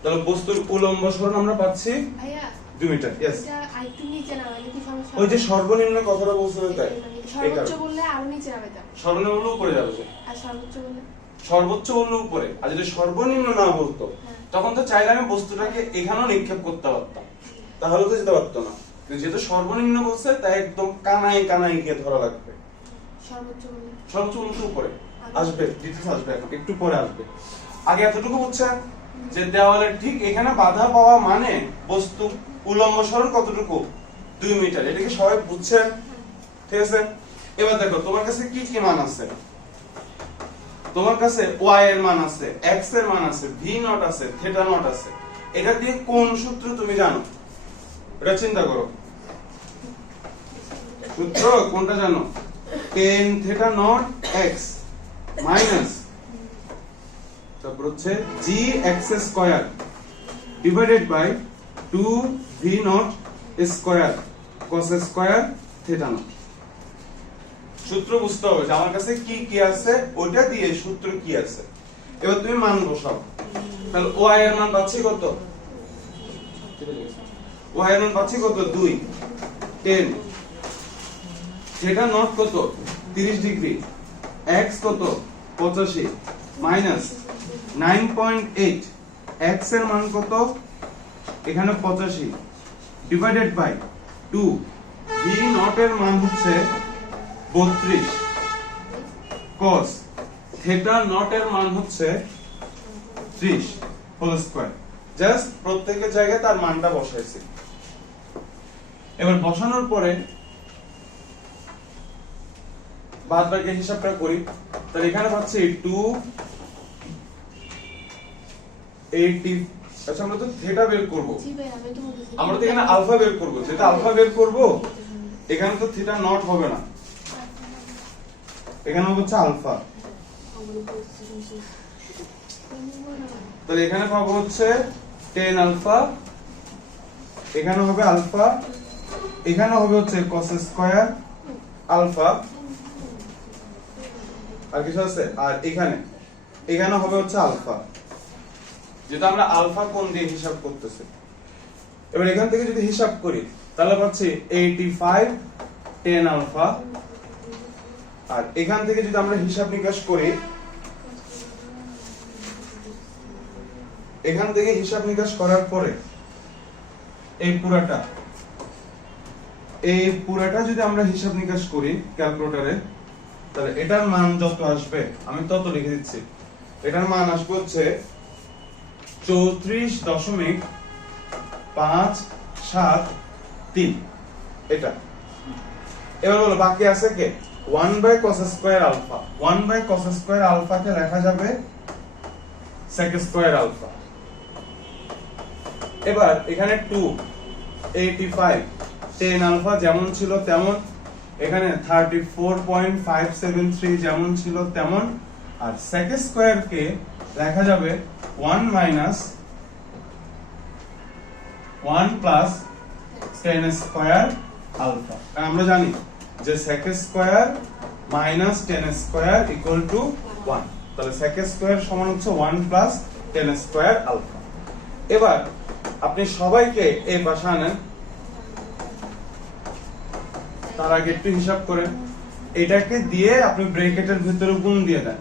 তাহলে বস্তুর উলম্ব সরণ আমরা পাচ্ছি ভাইয়া 2 মিটার। यस, এটা আরেকটু নিচে নামাইলে কি সমস্যা? ওই যে সর্বনিম্ন কথাটা বলছিলেন তাই। সর্বোচ্চ বললে আরো নিচে নামে দাও, সর্বনিম্ন বললে উপরে যাবে যে, আর সর্বোচ্চ বললে সর্বোচ্চ বললে উপরে। আর যদি সর্বনিম্ন না বলতো তখন তো চাইলে আমি বস্তুটাকে এখানেও নিক্ষেপ করতে পারতাম, তাহলে তো যেতে পারতো না। কিন্তু যেহেতু সর্বনিম্ন বলছে তাই একদম কানায় কানায় গিয়ে ধরা লাগবে। সর্বোচ্চ বললে সর্বোচ্চ বলতে উপরে আসবে, ডিটেইলস আসবে, এখন একটু পরে আসবে। আগে এতটুকু বুঝছেন যে দেওয়ালের ঠিক এখানে বাধা পাওয়া মানে বস্তু উলম্ব সরণ কতটুকু? 2 মিটার। এটা কি সবাই বুঝছেন? ঠিক আছে? এবার দেখো তোমার কাছে কি কি মান আছে। তোমার কাছে y এর মান আছে, x এর মান আছে, v নট আছে, থিটা নট আছে। এটা দিয়ে কোন সূত্র তুমি জানো? এটা চিন্তা করো। সূত্র কোনটা জানো? tan theta naught x minus তারপর হচ্ছে g x square divided by 2 v naught square cos square theta naught. সূত্র বুঝতে হবে যে আমার কাছে কি কি আছে, ওইটা দিয়ে সূত্র কি আছে। এবার তুমি মান বসাও। তাহলে y এর মান পাচ্ছি কত? y এর মান পাচ্ছি কত? 2 10 থিটা নট কত? 30 ডিগ্রি, x কত? 85 মাইনাস 9.8 x এর মান কত? এখানে 85 ডিভাইডেড বাই 2 v নট এর মান হচ্ছে 32 cos থিটা নট এর মান হচ্ছে 30 হোল স্কয়ার। জাস্ট প্রত্যেকের জায়গায় তার মানটা বসাইছি। এবার বসানোর পরে বাদ বাকি হিসাবটা করি। তাহলে এখানে পাচ্ছি 280। আচ্ছা আমরা তো থিটা বের করব, জি ভাই আমি তো বলতেছি আমরা তো এখানে আলফা বের করব। যেটা আলফা বের করব এখানে তো থিটা নট হবে না, এখানে হচ্ছে আলফা। তাহলে এখানে পাবো হচ্ছে 10 আলফা, এখানে হবে আলফা, এখানে হবে হচ্ছে cos স্কয়ার আলফা, আর কিছু আছে? আর এখানে হবে হচ্ছে আলফা, যেটা আমরা আলফা কোণ দিয়ে হিসাব করতেছি। এবার এখান থেকে যদি হিসাব করি তাহলে পাচ্ছি 85 10 আলফা, আর এখান থেকে যদি আমরা হিসাব নিকাশ করি, এখান থেকে হিসাব নিকাশ করার পরে এই পুরাটা যদি আমরা হিসাব নিকাশ করি ক্যালকুলেটরে, তাহলে এটার মান যত আসবে আমি তত লিখে দিচ্ছি। এটার মান আসবে হচ্ছে 34.573 এটা। এবার বলো বাকি আছে কে? 1/cos square alpha. 1/cos square alpha কে লেখা যাবে sec স্কয়ার আলফা। এবার এখানে 285 10 আলফা যেমন ছিল তেমন, এখানে 34.573 যেমন ছিল তেমন, আর sec স্কয়ার কে লেখা যাবে 1 প্লাস 10 স্কয়ার আলফা। আমরা জানি যে sec square minus 10 square equal to 1, তাহলে sec স্কয়ার সমান হচ্ছে 1 প্লাস 10 স্কয়ার আলফা। এবার আপনি সবাইকে এই পাশে আনেন, তার আগে একটু হিসাব করেন, এটাকে দিয়ে আপনি ব্র্যাকেটের ভিতরে গুণ দিয়ে দেন,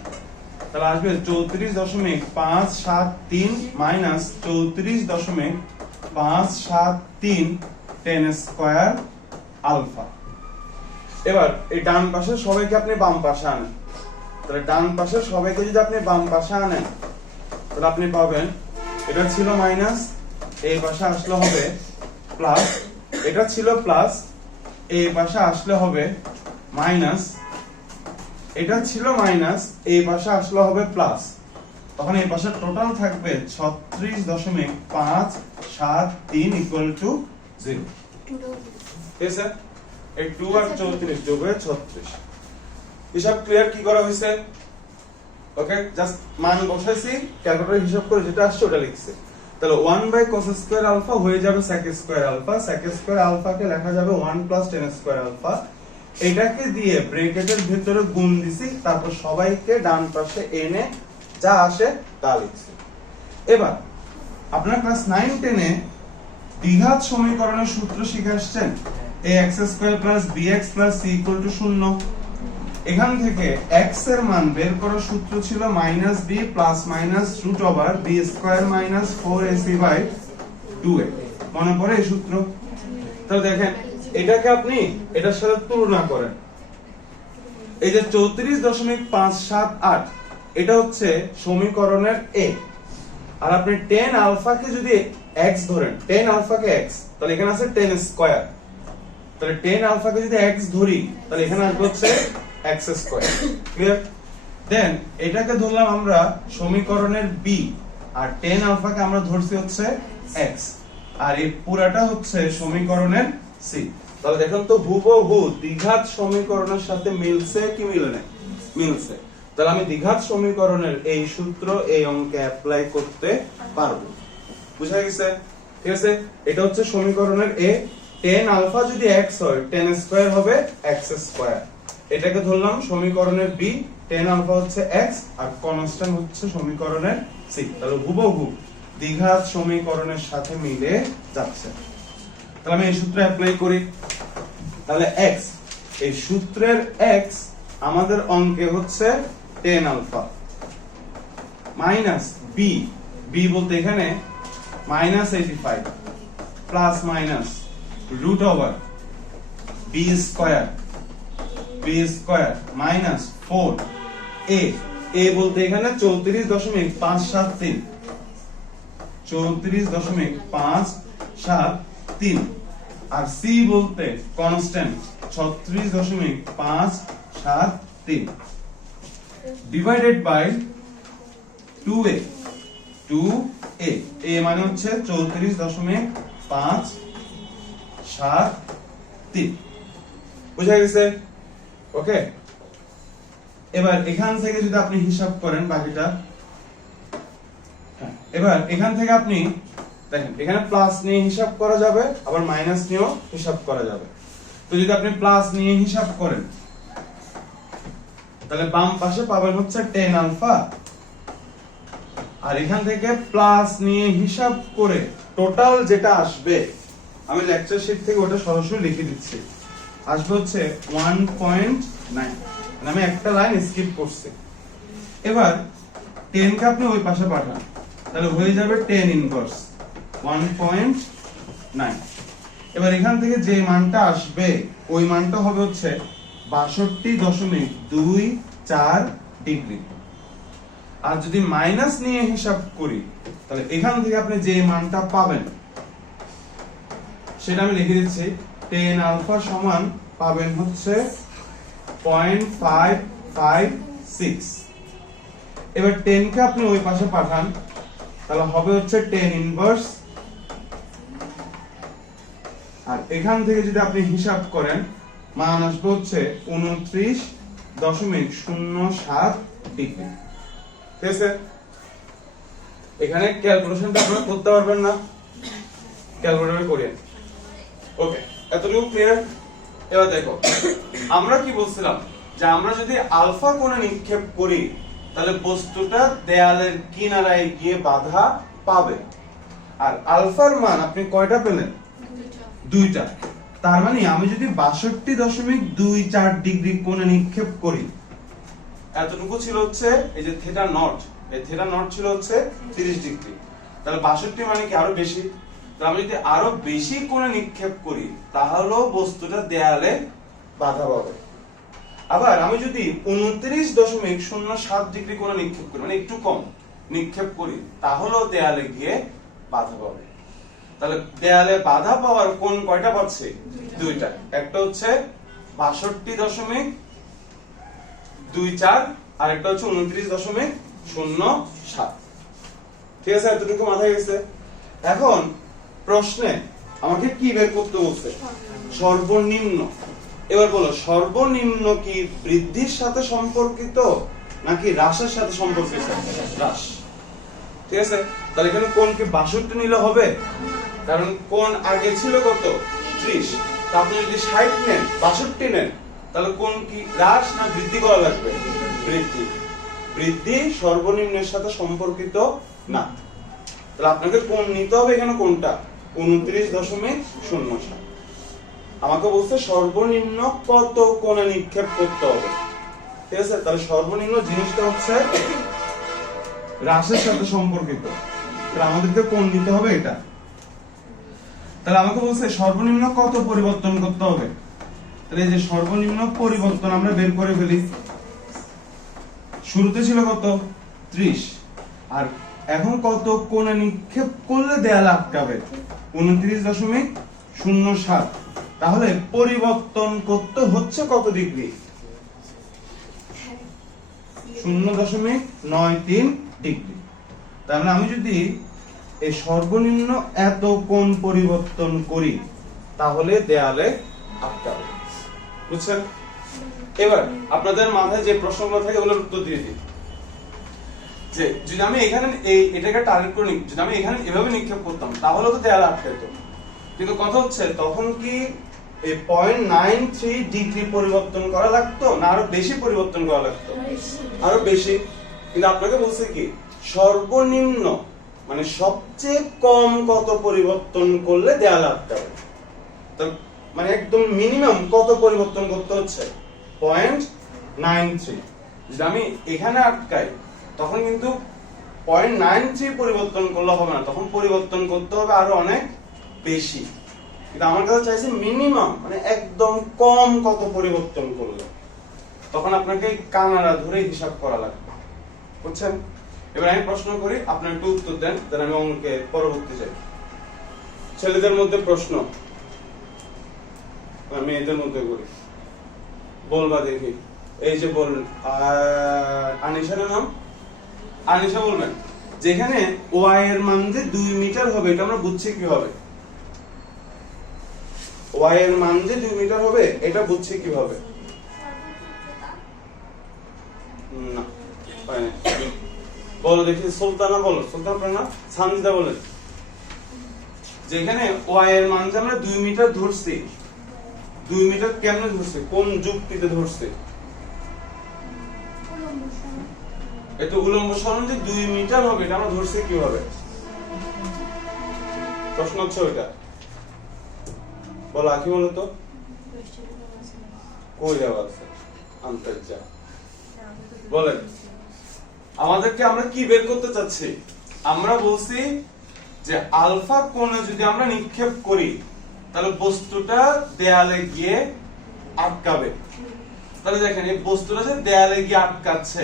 তাহলে আসবে 34.573 মাইনাস 34.573 10 স্কয়ার আলফা। এবার এই ডান পাশে সবাইকে আপনি বাম পাশে আনেন, তাহলে ডান পাশে সবাইকে যদি আপনি বাম পাশে আনেন তাহলে আপনি পাবেন এটা ছিল মাইনাস, এই পাশে আসলে হবে প্লাস, এটা ছিল প্লাস, এই পাশে আসলে হবে মাইনাস, এটা ছিল মাইনাস, এই পাশে আসলে হবে প্লাস, তখন এই পাশে টোটাল থাকবে 36.573 ইকুয়াল টু 0। ঠিক আছে, এই 2 আর 34 যোগ হয়ে 36। হিসাব ক্লিয়ার? কি করা হয়েছে? ওকে, জাস্ট মান বসাইছি, ক্যালকুলেটরে হিসাব করে যেটা আসছে ওটা লিখছি। তাহলে 1/cos স্কয়ার আলফা হয়ে যাবে sec square alpha, sec square alpha কে লেখা যাবে 1 প্লাস 10 স্কয়ার আলফা। এটাকে দিয়ে ব্র্যাকেটের ভিতরে গুণ দিছি, তারপর সবাইকে ডান পাশে এনে যা আসে তা লিখছি। এবার আপনারা ক্লাস 9 10 এ দ্বিঘাত সমীকরণের সূত্র শিখে আসছেন, ax square plus bx plus c equal to 0। এখান থেকে x এর মান বের করার সূত্র ছিল minus b plus minus root over b square minus 4ac by 2a। মনে পড়ে এই সূত্র? তাহলে দেখেন এটাকে আপনি এটার সাথে তুলনা করেন, এই যে 34.578 এটা হচ্ছে সমীকরণের a, আর আপনি 10 আলফা কে যদি x ধরেন, 10 আলফা কে x, তাহলে এখানে আছে 10 স্কয়ার, তাহলে 10 আলফা কে যদি x ধরি তাহলে এখানে আসবে হচ্ছে x স্কয়ার। ক্লিয়ার? দেন এটাকে ধরলাম আমরা সমীকরণের b, আর 10 আলফা কে আমরা ধরছি হচ্ছে x, আর এই পুরাটা হচ্ছে সমীকরণের c। তাহলে দেখুন তো হুবহু দ্বিঘাত সমীকরণের সাথে মিলছে কি মিলে নাই? মিলছে। তাহলে আমি দ্বিঘাত সমীকরণের এই সূত্র এই অঙ্কে অ্যাপ্লাই করতে পারবো। বুঝা গেছে? ঠিক আছে, এটা হচ্ছে সমীকরণের a। 10 আলফা যদি x হয় 10 স্কয়ার হবে x স্কয়ার। এটাকে ধরলাম সমীকরণের b, 10 আলফা হচ্ছে x আর কনস্ট্যান্ট হচ্ছে সমীকরণের c। তাহলে হুবহু দ্বিঘাত সমীকরণের সাথে মিলে যাচ্ছে। তাহলে আমি এই সূত্র অ্যাপ্লাই করি, তাহলে x, এই সূত্রের x আমাদের অঙ্কে হচ্ছে 10 আলফা মাইনাস b, b বলতে এখানে minus 85 plus minus root over b square minus 4a, a বলতে এখানে 34.573, 34.573, আর c বলতে constant 36.573 divided by 2a, 2a, a মানে হচ্ছে 34.573। বুঝা গেছে? ওকে, এবার এখান থেকে যদি আপনি হিসাব করেন বাকিটা, এবার এখান থেকে আপনি দেখেন এখানে প্লাস নিয়ে হিসাব করা যাবে, আবার মাইনাস নিয়েও হিসাব করা যাবে। তো যদি আপনি প্লাস নিয়ে হিসাব করেন তাহলে বাম পাশে পাবেন হচ্ছে 10 আলফা, আর এখান থেকে প্লাস নিয়ে হিসাব করে টোটাল যেটা আসবে আমি লেকচার শিট থেকে ওটা সরাসরি লিখে দিচ্ছি। আসবে হচ্ছে 1.9, মানে আমি একটা লাইন স্কিপ করছি। এবার 10 কে আপনি ওই পাশে পাঠান, তাহলে হয়ে যাবে 10 ইনভার্স 1.9। এবার এখান থেকে যে মানটা আসবে ওই মানটা হবে হচ্ছে 62.24 ডিগ্রি। আর যদি মাইনাস নিয়ে হিসাব করি তাহলে এখান থেকে আপনি যে মানটা পাবেন সেটা আমি লিখে দিচ্ছি। 10 আলফা সমান পাবেন হচ্ছে 0.556। এবার 10 কে আপনি ওই পাশে পাঠান, তাহলে হবে হচ্ছে 10 ইনভার্স, আর এখান থেকে যদি আপনি হিসাব করেন মান আসবে হচ্ছে 29.07 ডিগ্রি। ঠিক আছে, এখানে ক্যালকুলেশনটা আপনারা করতে পারবেন না, ক্যালকুলেটরে করেন। ওকে, এতটুকু ক্লিয়ার? এবার দেখো আমরা কি বলছিলাম যে আমরা যদি আলফা কোণে নিক্ষেপ করি তাহলে বস্তুটা দেয়ালের কিনারায় গিয়ে বাধা পাবে। আর আলফার মান আপনি কয়টা পেলেন? দুইটা। তার মানে আমি যদি 62.24 ডিগ্রি কোণে নিক্ষেপ করি, এতটুকু ছিল হচ্ছে এই যে থিটা নট, এই থিটা নট ছিল হচ্ছে 30 ডিগ্রি, তাহলে 62 মানে কি আরো বেশি। তাহলে আমি যদি আরো বেশি কোণে নিক্ষেপ করি তাহলেও বস্তুটা দেয়ালে বাধা পাবে। আবার আমি যদি 29.07 ডিগ্রি কোণে নিক্ষেপ করি, মানে একটু কম নিক্ষেপ করি, তাহলেও দেয়ালে গিয়ে বাধা পাবে। তাহলে দেয়ালে বাধা পাওয়ার কোণ কয়টা পাচ্ছে? দুইটা। একটা হচ্ছে 62.24 আর একটা হচ্ছে 29.07। ঠিক আছে, এতটুকু মাথায় গেছে? এখন প্রশ্নে আমাকে কি বের করতে বলছে? সর্বনিম্ন। এবার বলো, সর্বনিম্ন কি বৃদ্ধির সাথে সম্পর্কিত নাকি হ্রাসের সাথে সম্পর্কিত? হ্রাস। ঠিক আছে, তাহলে এখানে কোণ কি 62 নিলে হবে? কারণ কোণ আগে ছিল কত? 30। তা আপনি যদি 60 নেন, 62 নেন, তাহলে কোণ কি হ্রাস না বৃদ্ধি করা লাগবে? বৃদ্ধি। বৃদ্ধি সর্বনিম্নের সাথে সম্পর্কিত না। তাহলে আপনাকে কোণ নিতে হবে এখানে কোনটা? 29.07। আমাকে বলছে সর্বনিম্ন কত কোণে নিক্ষেপ করতে হবে। ঠিক আছে, তাহলে সর্বনিম্ন জিনিসটা হচ্ছে হ্রাসের সাথে সম্পর্কিত। তাহলে আমাদেরকে কোণ নিতে হবে এটা। তাহলে আমাকে বলছে সর্বনিম্ন কত পরিবর্তন করতে হবে। তাহলে এই যে সর্বনিম্ন পরিবর্তন আমরা বের করে ফেলি। শুরুতে ছিল কত? 30। আর এখন কত কোণে নিক্ষেপ করলে দেয়ালে আটকাবে? 29.07। তাহলে পরিবর্তন করতে হচ্ছে কত ডিগ্রি? 0.93 ডিগ্রি। তাহলে আমি যদি এই সর্বনিম্ন এত কোণ পরিবর্তন করি তাহলে দেয়ালে আটকাবে। বুঝছেন? এবার আপনাদের মাথায় যে প্রশ্নগুলো থাকে ওগুলোর উত্তর দিয়ে দিই। যে যদি আমি এখানে এটাকে টার্গেট করে যদি আমি এখানে এভাবে নিক্ষেপ করতাম তাহলে তো দেয়ালে আটকাতো, কিন্তু কথা হচ্ছে তখন কি এই 0.93 ডিগ্রি পরিবর্তন করা লাগতো না আরো বেশি পরিবর্তন করা লাগতো? আরো বেশি। কিন্তু আপনাকে বলছে কি সর্বনিম্ন মানে সবচেয়ে কম কত পরিবর্তন করলে দেয়ালে আটকাবে। তো মানে একদম মিনিমাম কত পরিবর্তন করতে হচ্ছে? 0.93। যদি আমি এখানে আটকাই তখন কিন্তু 0.93 পরিবর্তন করলে হবে না, তখন পরিবর্তন করতে হবে আরো অনেক বেশি। কিন্তু আমার কাছে চাইছে মিনিমাম মানে একদম কম কত পরিবর্তন করলে, তখন আপনাকে কানাডা ধরে হিসাব করা লাগবে। বুঝছেন? এবার আমি প্রশ্ন করি, আপনি একটু উত্তর দেন, দেন আমি অঙ্কে পরবর্তী যাই। ছেলেদের মধ্যে প্রশ্ন, মেয়েদের মধ্যে করি। বলবা দেখি। এই যে বললেন আনিশার নাম, আনিশা বলবেন যেখানে ওয়াই এর মান যে 2 মিটার হবে এটা আমরা বুঝছি কিভাবে? ওয়াই এর মান যে 2 মিটার হবে এটা বুঝছি কিভাবে? না পায় না। বলো দেখি, সুলতানা বলো, সুলতান পারে না, সানজিদা বলেন। যেখানে ওয়াই এর মান যে আমরা 2 মিটার ধরছি, 2 মিটার কেমনে ধরছে? কোন যুক্তিতে ধরছে? এটা উলম্ব সরণ যে 2 মিটার হবে এটা আমরা ধরছি কিভাবে? প্রশ্ন হচ্ছে ওইটা। বলো আঁকি বলো তো কই দেওয়া আছে আন্তর্জা বলেন আমাদেরকে আমরা কি বের করতে চাচ্ছি আমরা বলছি যে আলফা কোণে যদি আমরা নিক্ষেপ করি তাহলে বস্তুটা দেয়ালে গিয়ে আটকাবে তাহলে দেখেন এই বস্তুটা যে দেয়ালে গিয়ে আটকাচ্ছে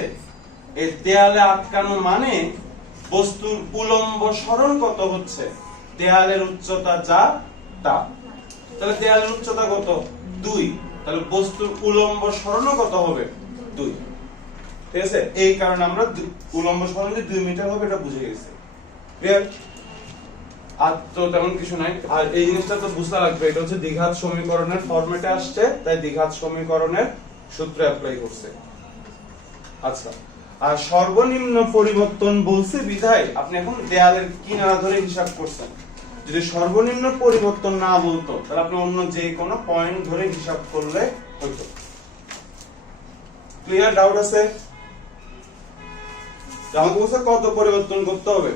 এই দেয়ালে আটকানো মানে বস্তুর উলম্ব সরণ কত হচ্ছে দেয়ালের উচ্চতা যা তা তাহলে দেয়ালের উচ্চতা কত 2 তাহলে বস্তুর উলম্ব সরণও কত হবে 2 ঠিক আছে এই কারণে আমরা উলম্ব সরণ যে 2 মিটার হবে এটা বুঝে গেছি ক্লিয়ার আর তো তেমন কিছু নাই আর এই জিনিসটা তো বুঝতে লাগবে এটা হচ্ছে দ্বিঘাত সমীকরণের ফরম্যাটে আসছে তাই দ্বিঘাত সমীকরণের সূত্র অ্যাপ্লাই করছে আচ্ছা আর সর্বনিম্ন পরিবর্তন বলছে বিধায় আপনি এখন দেয়ালের কিনারা ধরে হিসাব করছেন যদি সর্বনিম্ন পরিবর্তন না বলতো তাহলে আপনি অন্য যে কোনো পয়েন্ট ধরে হিসাব করলে হতো ক্লিয়ার ডাউট আছে আমাকে বলছে কত পরিবর্তন করতে হবে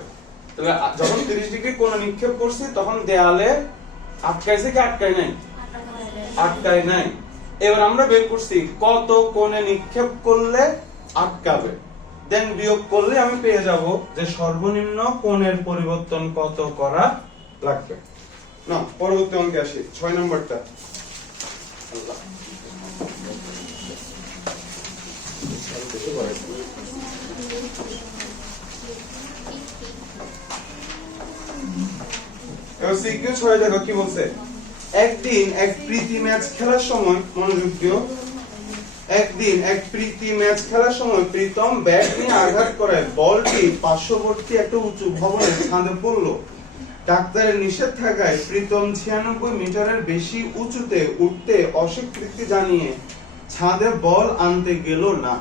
তাহলে যখন 30 ডিগ্রি কোণ নিক্ষেপ করছি তখন দেয়ালে আটকাইছে কি আটকায় নাই আটকায় নাই এবার আমরা বের করছি কত কোণে নিক্ষেপ করলে আটকাবে দেন বিয়োগ করলে আমি পেয়ে যাব যে সর্বনিম্ন কোণের পরিবর্তন কত করা লাগবে না পরবর্তী অঙ্কে আসি 6 নম্বরটা আল্লাহ এবার সিকিউ 6 দেখো কি বলছে একদিন এক প্রীতি ম্যাচ খেলার সময় মনোযোগ দিও একদিন এক প্রীতি ম্যাচ খেলার সময় প্রীতম ব্যাট নিয়ে আঘাত করায় বলটি পার্শ্ববর্তী একটা উঁচু ভবনের ছাদে পড়ল ডাক্তারের নিষেধ থাকায় প্রীতম 96 মিটারের বেশি উঁচুতে উঠতে অস্বীকৃতি জানিয়ে ছাদে বল আনতে গেল না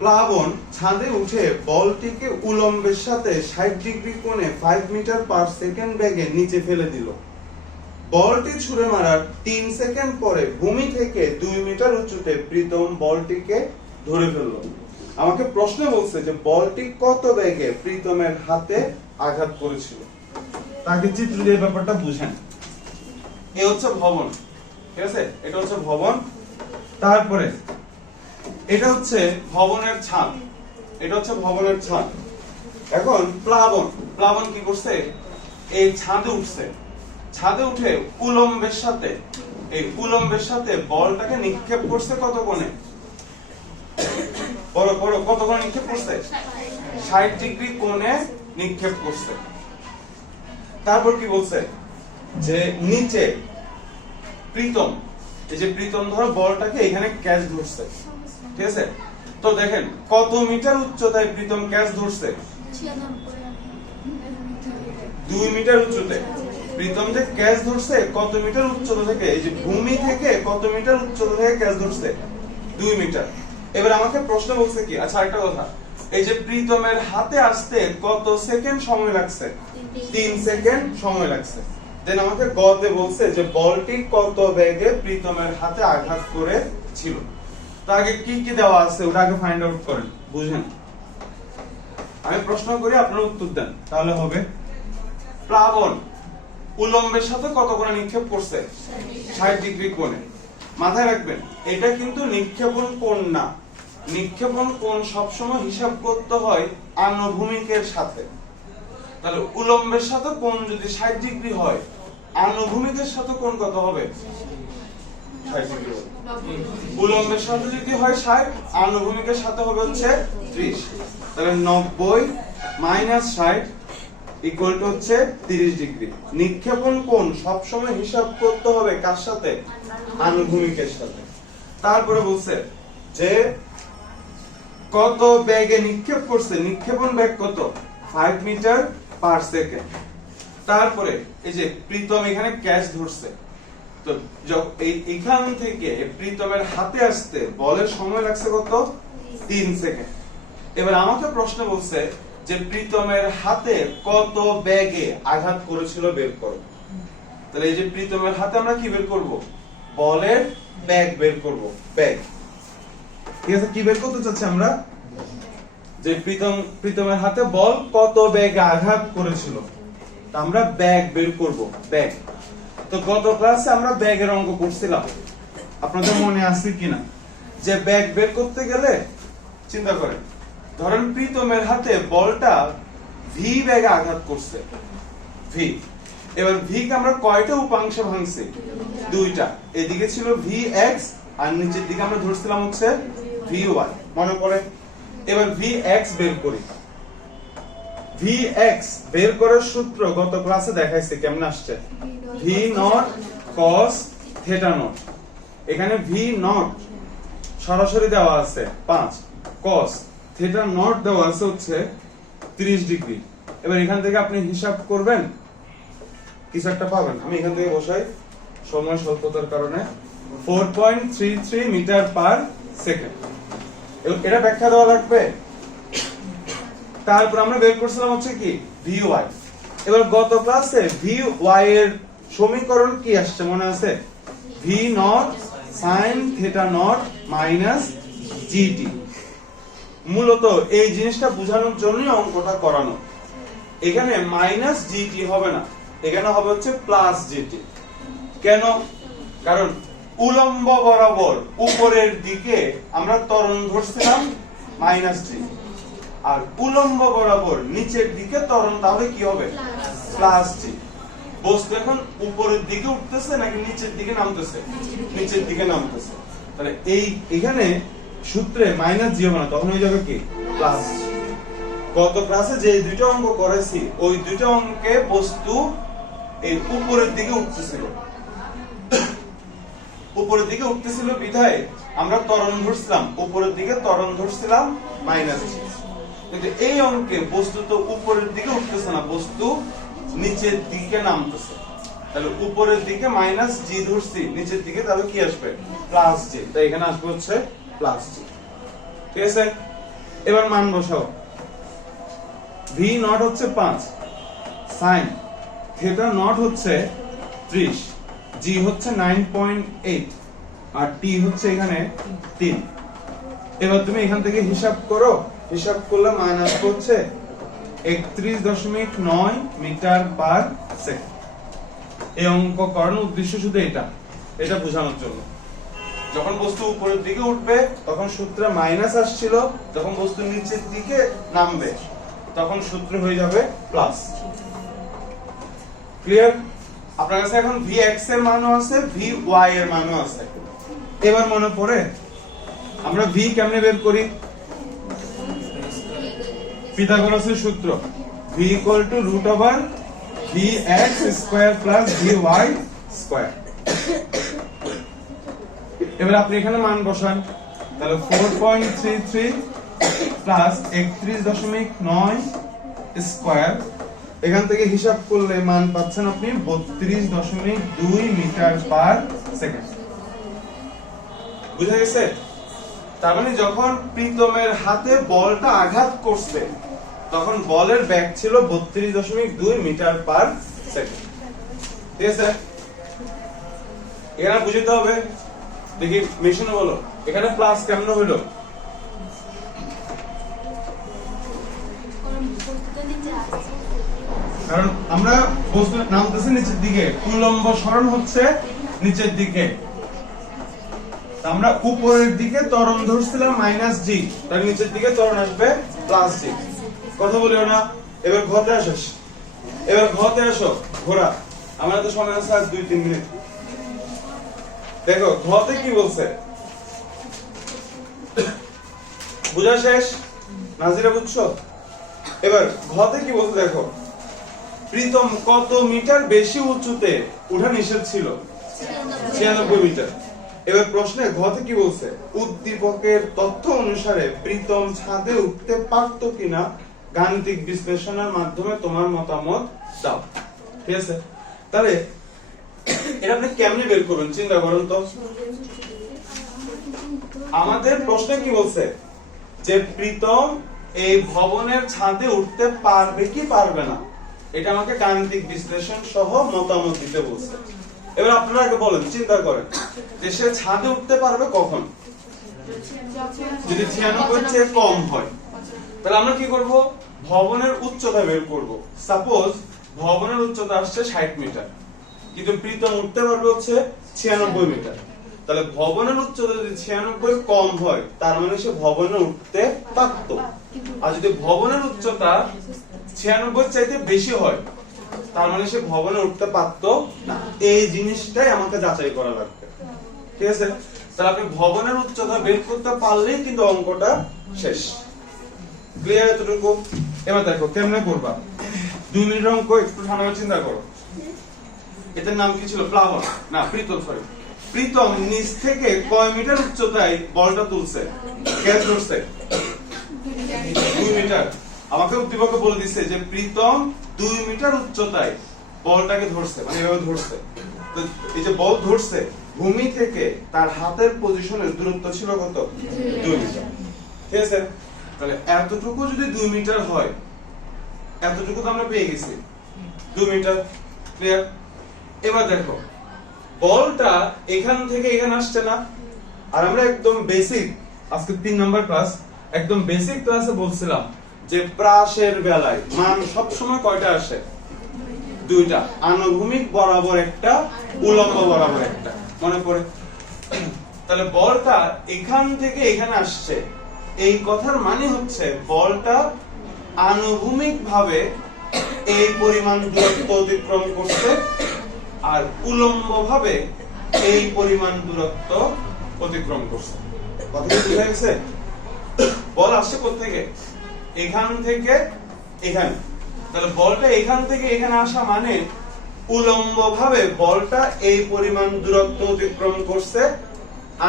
প্লাবন ছাদে উঠে বলটিকে উলম্বের সাথে 60 ডিগ্রি কোণে 5 মিটার পার সেকেন্ড বেগে নিচে ফেলে দিল বলটি ছুঁড়ে মারার 3 সেকেন্ড পরে ভূমি থেকে 2 মিটার উঁচুতে প্রীতম বলটিকে ধরে ফেলল আমাকে প্রশ্ন বলছে যে বলটি কত বেগে প্রীতমের হাতে আঘাত করেছিল তাকে চিত্র দিয়ে ব্যাপারটা বুঝেন এই হচ্ছে ভবন ঠিক আছে এটা হচ্ছে ভবন তারপরে এটা হচ্ছে ভবনের ছাদ এটা হচ্ছে ভবনের ছাদ এখন প্লাবন প্লাবন কি করছে এই ছাদে উঠছে ছাদে উঠে উলম্বের সাথে বলটাকে নিক্ষেপ করছে কত কোণে কত কোণে নিক্ষেপ করছে 60 ডিগ্রি কোণে নিক্ষেপ করছে তারপর কি বলছে যে নিচে প্রীতম এই যে প্রীতম ধরো বলটাকে এখানে ক্যাচ ধরছে ঠিক আছে তো দেখেন কত মিটার উচ্চতায় প্রীতম ক্যাচ ধরছে 2 মিটার উচ্চতে প্রীতম যে ক্যাচ ধরছে কত মিটার উচ্চতা থেকে এই যে ভূমি থেকে কত মিটার উচ্চতা থেকে ক্যাচ ধরছে 2 মিটার এবার আমাকে প্রশ্ন বলছে কি আচ্ছা একটা কথা এই যে প্রীতমের হাতে আসতে কত সেকেন্ড সময় লাগছে 3 সেকেন্ড সময় লাগছে দেন আমাকে গতে বলছে যে বলটি কত বেগে প্রীতমের হাতে আঘাত করেছিল তো আগে কি কি দেওয়া আছে ওটা আগে ফাইন্ড আউট করেন বুঝেন আমি প্রশ্ন করি আপনারা উত্তর দেন তাহলে হবে প্লাবন উলম্বের সাথে কত কোণে নিক্ষেপ করছে 60 ডিগ্রি কোণে মাথায় রাখবেন এটা কিন্তু নিক্ষেপণ কোণ না নিক্ষেপণ কোণ সবসময় হিসাব করতে হয় আনুভূমিকের সাথে তাহলে উলম্বের সাথে কোণ যদি 60 ডিগ্রি হয় আনুভূমিকের সাথে কোণ কত হবে 60 ডিগ্রি উলম্বের সাথে যদি হয় 60 আনুভূমিকের সাথে হবে হচ্ছে 30 তাহলে 90 মাইনাস 60 ইকুয়াল টু হচ্ছে 30 ডিগ্রি নিক্ষেপণ কোণ সব সময় হিসাব করতে হবে কার সাথে আনুভূমিকের সাথে তারপরে বলছে যে কত বেগে নিক্ষেপ করছে নিক্ষেপণ বেগ কত 5 মিটার পার সেকেন্ড তারপরে এই যে প্রীতম এখানে ক্যাচ ধরছে তো এইখান থেকে প্রীতমের হাতে আসতে বলের সময় লাগছে কত 3 সেকেন্ড এবার আমাকে প্রশ্ন বলছে যে প্রীতমের হাতে কত বেগে আঘাত করেছিল বের করো তাহলে এই যে প্রীতমের হাতে আমরা কি বের করব বলের বেগ বের করব বেগ ঠিক আছে কি বের করতে চাচ্ছি আমরা যে প্রীতমের হাতে বল কত বেগে আঘাত করেছিল আমরা বেগ বের করব বেগ তো গত ক্লাসে আমরা ব্যাগের অঙ্ক করছিলাম, আপনাদের মনে আছে কিনা? যে ব্যাগ বের করতে গেলে চিন্তা করেন, ধরেন প্রীতমের হাতে বলটা ভি ব্যাগে আঘাত করছে, ভি। এবার ভি কে আমরা কয়টা উপাংশে ভাঙছি? দুইটা। এদিকে ছিল ভি এক্স আর নিচের দিকে আমরা ধরছিলাম হচ্ছে ভি ওয়াই, মনে পড়ে? এবার ভি এক্স বের করি। ভি এক্স বের করার সূত্র গত ক্লাসে দেখাইছে, কেমন আসছে? V naught cos theta not. এখানে ভি নট সরাসরি দেওয়া আছে 5, কস থিটা নট দেওয়া আছে হচ্ছে 30 ডিগ্রি। এবার এখান থেকে আপনি হিসাব করবেন, কিছু একটা পাবেন। আমি এখান থেকে বসাই সময় স্বল্পতার কারণে, 4.33 মিটার পার সেকেন্ড। এটা ব্যাখ্যা দেওয়া লাগবে। তারপর আমরা বের করছিলাম হচ্ছে কি ভি ওয়াই। এবার গত ক্লাসে ভি ওয়াই এর সমীকরণ কি আসছে মনে আছে? V naught sine theta not minus GT. মূলত এই জিনিসটা বোঝানোর জন্যই অঙ্কটা করানো। এখানে মাইনাস জিটি হবে না, এখানে হবে হচ্ছে প্লাস জিটি। কেন? কারণ উলম্ব বরাবর উপরের দিকে আমরা ত্বরণ ধরছিলাম মাইনাস জি, আর উলম্ব বরাবর নিচের দিকে ত্বরণ তাহলে কি হবে? প্লাস জি। বস্তু এখন উপরের দিকে উঠতেছে নাকি নিচের দিকে নামতেছে? নিচের দিকে নামতেছে। তাহলে এখানে সূত্রে মাইনাস জি হবে না, তখন হয়ে যাবে কি প্লাস জি। গত ক্লাসে যে দুইটা অঙ্ক করেছি ওই দুইটা অঙ্কে বস্তু এই উপরের দিকে উঠতেছিল, উপরের দিকে উঠতেছিল বিধায় আমরা ত্বরণ ধরছিলাম উপরের দিকে, ত্বরণ ধরছিলাম মাইনাস জি। কিন্তু এই অঙ্কে বস্তু তো উপরের দিকে উঠতেছে না, বস্তু নিচের দিকে নামতেছে। তাহলে উপরের দিকে মাইনাস জি ধরছি, নিচের দিকে তাহলে কি আসবে? প্লাস জি। তাই এখানে আসবে হচ্ছে প্লাস জি। ঠিক আছে, এবার মান বসাও। ভি নট হচ্ছে 5, সাইন থিটা নট হচ্ছে 30, জি হচ্ছে 9.8 আর টি হচ্ছে এখানে 3। এবার তুমি এখান থেকে হিসাব করো, হিসাব করলে মান আসবে হচ্ছে 31.9 মিটার পার সেকেন্ড। এই অঙ্ক করানোর উদ্দেশ্য শুধু এটা বোঝানোর জন্য। যখন বস্তু উপরের দিকে উঠবে তখন সূত্রে মাইনাস আসছিল, যখন বস্তু নিচের দিকে নামবে তখন সূত্র হয়ে যাবে প্লাস। ক্লিয়ার? আপনার কাছে এখন ভি এক্স এর মানও আছে, ভি ওয়াই এর মানও আছে। এবার মনে পড়ে আমরা ভি কেমনে বের করি? পিথাগোরাসের সূত্র, v equal to root over vx square plus vy square। এবার আপনি এখানে মান বসান, তাহলে 4.33 প্লাস 31.9 স্কয়ার, এখান থেকে হিসাব করলে মান পাচ্ছেন আপনি 32.2 মিটার পার সেকেন্ড। বুঝা গেছে? তার মানে যখন প্রীতমের হাতে বলটা আঘাত করছে তখন বলের বেগ ছিল 32.2 মিটার পার সেকেন্ড। ঠিক আছে, এখানে বুঝতে হবে। দেখি মেশিনে বলো এখানে প্লাস কেমন হলো? কারণ আমরা বস্তু নামতেছে নিচের দিকে, উল্লম্ব সরণ হচ্ছে নিচের দিকে, আমরা উপরের দিকে ত্বরণ ধরছিলাম মাইনাস জি, তার নিচের দিকে ত্বরণ আসবে প্লাস জি। কথা বলিও না। এবার ঘতে আসিস, এবার ঘতে আসো। ঘোরা আমার তো সময় আছে 2-3 মিনিট। দেখো ঘতে কি বলছে, বুঝা শেষ? নাজিরা বুঝছো? এবার ঘতে কি বলছে দেখো, প্রীতম কত মিটার বেশি উঁচুতে ওঠা নিষেধ ছিল? 96 মিটার। এবার প্রশ্নে ঘতে কি বলছে, উদ্দীপকের তথ্য অনুসারে প্রীতম ছাদে উঠতে পারতো কিনা গাণিতিক বিশ্লেষণের মাধ্যমে তোমার মতামত দাও। ঠিক আছে, তাহলে এটা আপনি কেমনে বের করবেন চিন্তা করুন তো। আমাদের প্রশ্নে কি বলছে যে প্রীতম এই ভবনের ছাদে উঠতে পারবে কি পারবে না, এটা আমাকে গাণিতিক বিশ্লেষণ সহ মতামত দিতে বলছে। এবার আপনারা আগে বলেন, চিন্তা করেন যে সে ছাদে উঠতে পারবে কখন? যদি 96 চেয়ে কম হয়। তাহলে আমরা কি করব? ভবনের উচ্চতা বের করব। সাপোজ ভবনের উচ্চতা আসছে 60 মিটার, কিন্তু প্রীতম উঠতে পারবে হচ্ছে 96 মিটার। তাহলে ভবনের উচ্চতা যদি 96 কম হয় তার মানে সে ভবনে উঠতে পারত। আর যদি ভবনের উচ্চতা 96 চাইতে বেশি হয় তার মানে সে ভবনে উঠতে পারত না। এই জিনিসটাই আমাকে যাচাই করা লাগবে, ঠিক আছে? তাহলে আপনি ভবনের উচ্চতা বের করতে পারলেই কিন্তু অঙ্কটা শেষ। ক্লিয়ার এতটুকু? এবার দেখো কেমনে করবা। 2 মিনিটের অঙ্ক, একটু ঠান্ডা করে চিন্তা করো। এটার নাম কি ছিল? প্লাবন না প্রীতম, সরি প্রীতম নিচ থেকে কয় মিটার উচ্চতায় বলটা তুলছে? কে ধরছে? 2 মিটার। আমাকে উদ্দীপক বলে দিচ্ছে যে প্রীতম 2 মিটার উচ্চতায় বলটাকে ধরছে, মানে এভাবে ধরছে। তো এই যে বল ধরছে, ভূমি থেকে তার হাতের পজিশনের দূরত্ব ছিল কত? 2 মিটার, ঠিক আছে? তাহলে এতটুকু যদি 2 মিটার হয়, এতটুকু তো আমরা পেয়ে গেছি 2 মিটার। ক্লিয়ার? এবার দেখো বলটা এখান থেকে এখানে আসছে না? আর আমরা একদম বেসিক, আজকে 3 নাম্বার ক্লাস, একদম বেসিক ক্লাসে বলছিলাম যে প্রাসের বেলায় মান সব সময় কয়টা আসে? 2টা, আনুভূমিক বরাবর একটা, উলম্ব বরাবর একটা। মনে পড়ে? তাহলে বলটা এখান থেকে এখানে আসছে, এই কথার মানে হচ্ছে বলটা আনুভূমিক ভাবে এই পরিমাণ দূরত্ব অতিক্রম করছে আর উলম্ব ভাবে এই পরিমাণ দূরত্ব অতিক্রম করছে। কথা কি বুঝা গেছে? বল আসছে কোথা থেকে? এখান থেকে এখানে। তাহলে বলটা এখান থেকে এখানে আসা মানে উলম্ব ভাবে বলটা এই পরিমাণ দূরত্ব অতিক্রম করছে,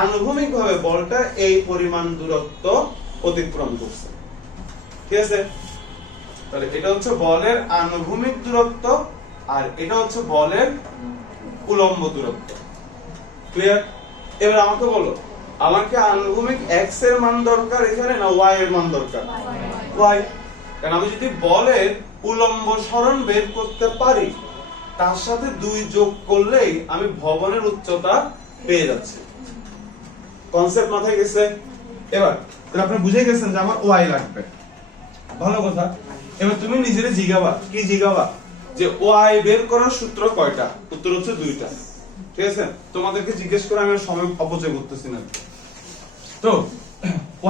আনুভূমিক ভাবে বলটা এই পরিমাণ দূরত্ব অতিক্রম করছে, ঠিক আছে? তাহলে এটা হচ্ছে বলের আনুভূমিক দূরত্ব আর এটা হচ্ছে বলের উলম্ব দূরত্ব। ক্লিয়ার? এবার আমাকে বলো, আমাকে আনুভূমিক x এর মান দরকার এখানে না y এর মান দরকার? y। কারণ আমি যদি বলের উলম্ব সরণ বের করতে পারি তার সাথে 2 যোগ করলেই আমি ভবনের উচ্চতা পেয়ে যাচ্ছি। কনসেপ্ট মাথায় গেছে? এবার তাহলে আপনি বুঝে গেছেন যে আমার y লাগবে, ভালো কথা। এবার তুমি নিজেরে জিজ্ঞাবা, কি জিজ্ঞাবা? যে y বের করার সূত্র কয়টা? উত্তর হচ্ছে 2টা, ঠিক আছে? তোমাদেরকে জিজ্ঞেস করে আমি সময় অপচয় করতেছি না। তো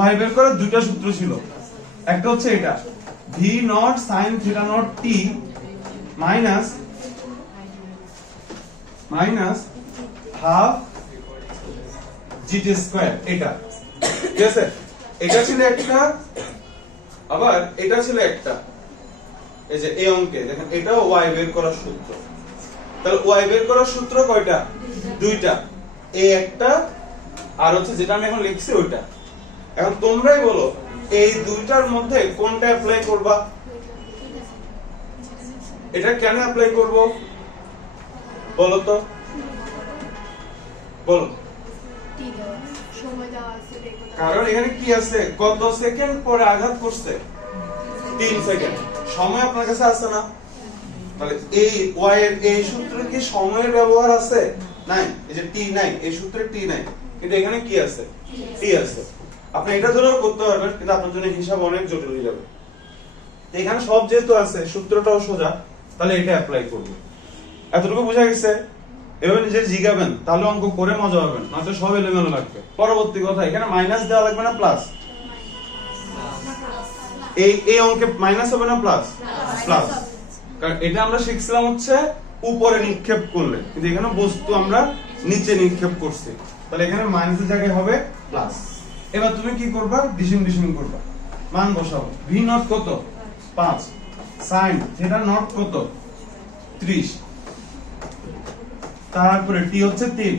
y বের করার 2টা সূত্র ছিল। একটা হচ্ছে এটা, v not sin theta not t minus half gt square, এটা, ঠিক আছে? এটা ছিল একটা, আবার এটা ছিল একটা। এই যে এই অঙ্কে দেখেন এটাও y বের করার সূত্র। তাহলে y বের করার সূত্র কয়টা? 2টা, এই একটা আর হচ্ছে যেটা আমি এখন লিখছি ওইটা। এখন তোমরাই বলো এই 2টার মধ্যে কোনটা অ্যাপ্লাই করবা? এটা কেন অ্যাপ্লাই করব বলো তো, বলো। কারণ এখানে কি আছে? কত সেকেন্ড পরে আঘাত করছে? 3 সেকেন্ড। সময় আপনার কাছে আছে না? তাহলে এই y এর এই সূত্রে কি সময়ের ব্যবহার আছে? নাই। এই যে t নাই, এই সূত্রে t নাই, কিন্তু এখানে কি আছে? t আছে। আপনি এটা ধরেও করতে পারবেন, কিন্তু আপনার জন্য হিসাব অনেক জটিল হয়ে যাবে। এখানে সব যেহেতু আছে, সূত্রটাও সোজা, তাহলে এটা অ্যাপ্লাই করব। এতটুকু বোঝা গেছে? এভাবে নিজে জিগাবেন, তাহলে অঙ্ক করে মজা পাবেন, নয়তো সব এলোমেলো লাগবে। পরবর্তী কথা, এখানে মাইনাস দেওয়া লাগবে না প্লাস? এই অঙ্কে মাইনাস হবে না প্লাস? প্লাস। কারণ এটা আমরা শিখছিলাম হচ্ছে উপরে নিক্ষেপ করলে, কিন্তু এখানে বস্তু আমরা নিচে নিক্ষেপ করছি, তাহলে এখানে মাইনাসের জায়গায় হবে প্লাস। এবার তুমি কি করবা? ডিসিম করবা, মান বসাবো। v নট কত? 5, sin থিটা নট কত? 30, তারপরে t হচ্ছে 3।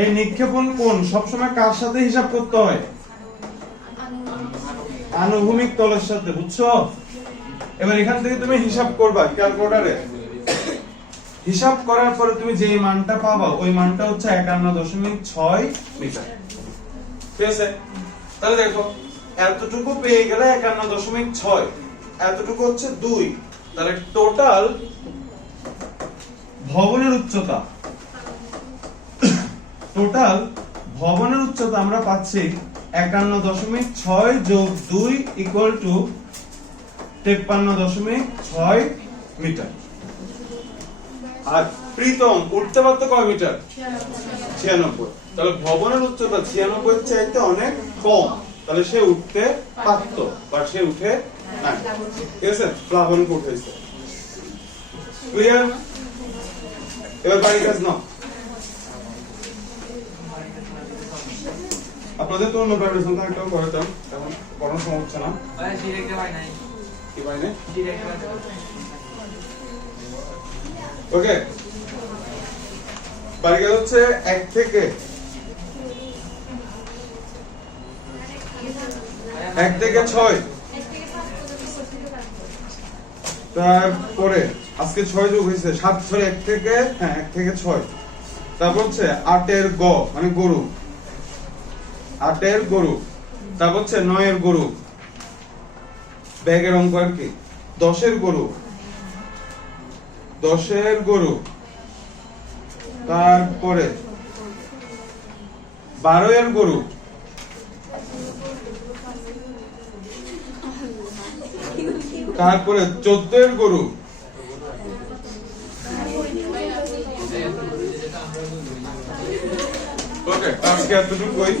এই নিক্ষেপণ কোণ সবসময় কার সাথে হিসাব করতে হয়? আনুভূমিক তলের সাথে, বুঝছো? এবার এখান থেকে তুমি হিসাব করবা ক্যালকুলেটরে। হিসাব করার পরে তুমি যে মানটা পাবা ওই মানটা হচ্ছে 51.6 মিটার, ঠিক আছে? তাহলে দেখো এতটুকু পেয়ে গেলে 51.6, এতটুকু হচ্ছে 2, তাহলে টোটাল ভবনের উচ্চতা, আমরা পাচ্ছি 51.6 যোগ 2 ইকুয়াল টু 53.6 মিটার। আর প্রীতম উঠতে পারতো কয় মিটার? 96। তাহলে ভবনের উচ্চতা 96 চাইতে অনেক কম, তাহলে সে উঠতে পারতো বা সে উঠে নাই। ঠিক আছে, প্লাবন উঠেছে। ক্লিয়ার? এবার বাড়ি কাজ নাও। আপনাদের তো অন্য প্রাইভেট একটাও করেতাম, এখন কোনো সময় হচ্ছে না। কি বাইনে? ওকে, বাড়ি কাজ হচ্ছে 1 থেকে 6। তারপরে আজকে 6 যোগ হয়েছে 7, 1 থেকে 6। তারপর হচ্ছে 8 এর গ মানে গরু, 8 এর গরু। তারপর হচ্ছে 9 এর গরু, ব্যাগের অঙ্ক আর কি। 10 এর গরু, 10 এর গরু। তারপরে 12 এর গরু, তারপরে 14 এর গরু, ওকে আজকে এতটুকুই।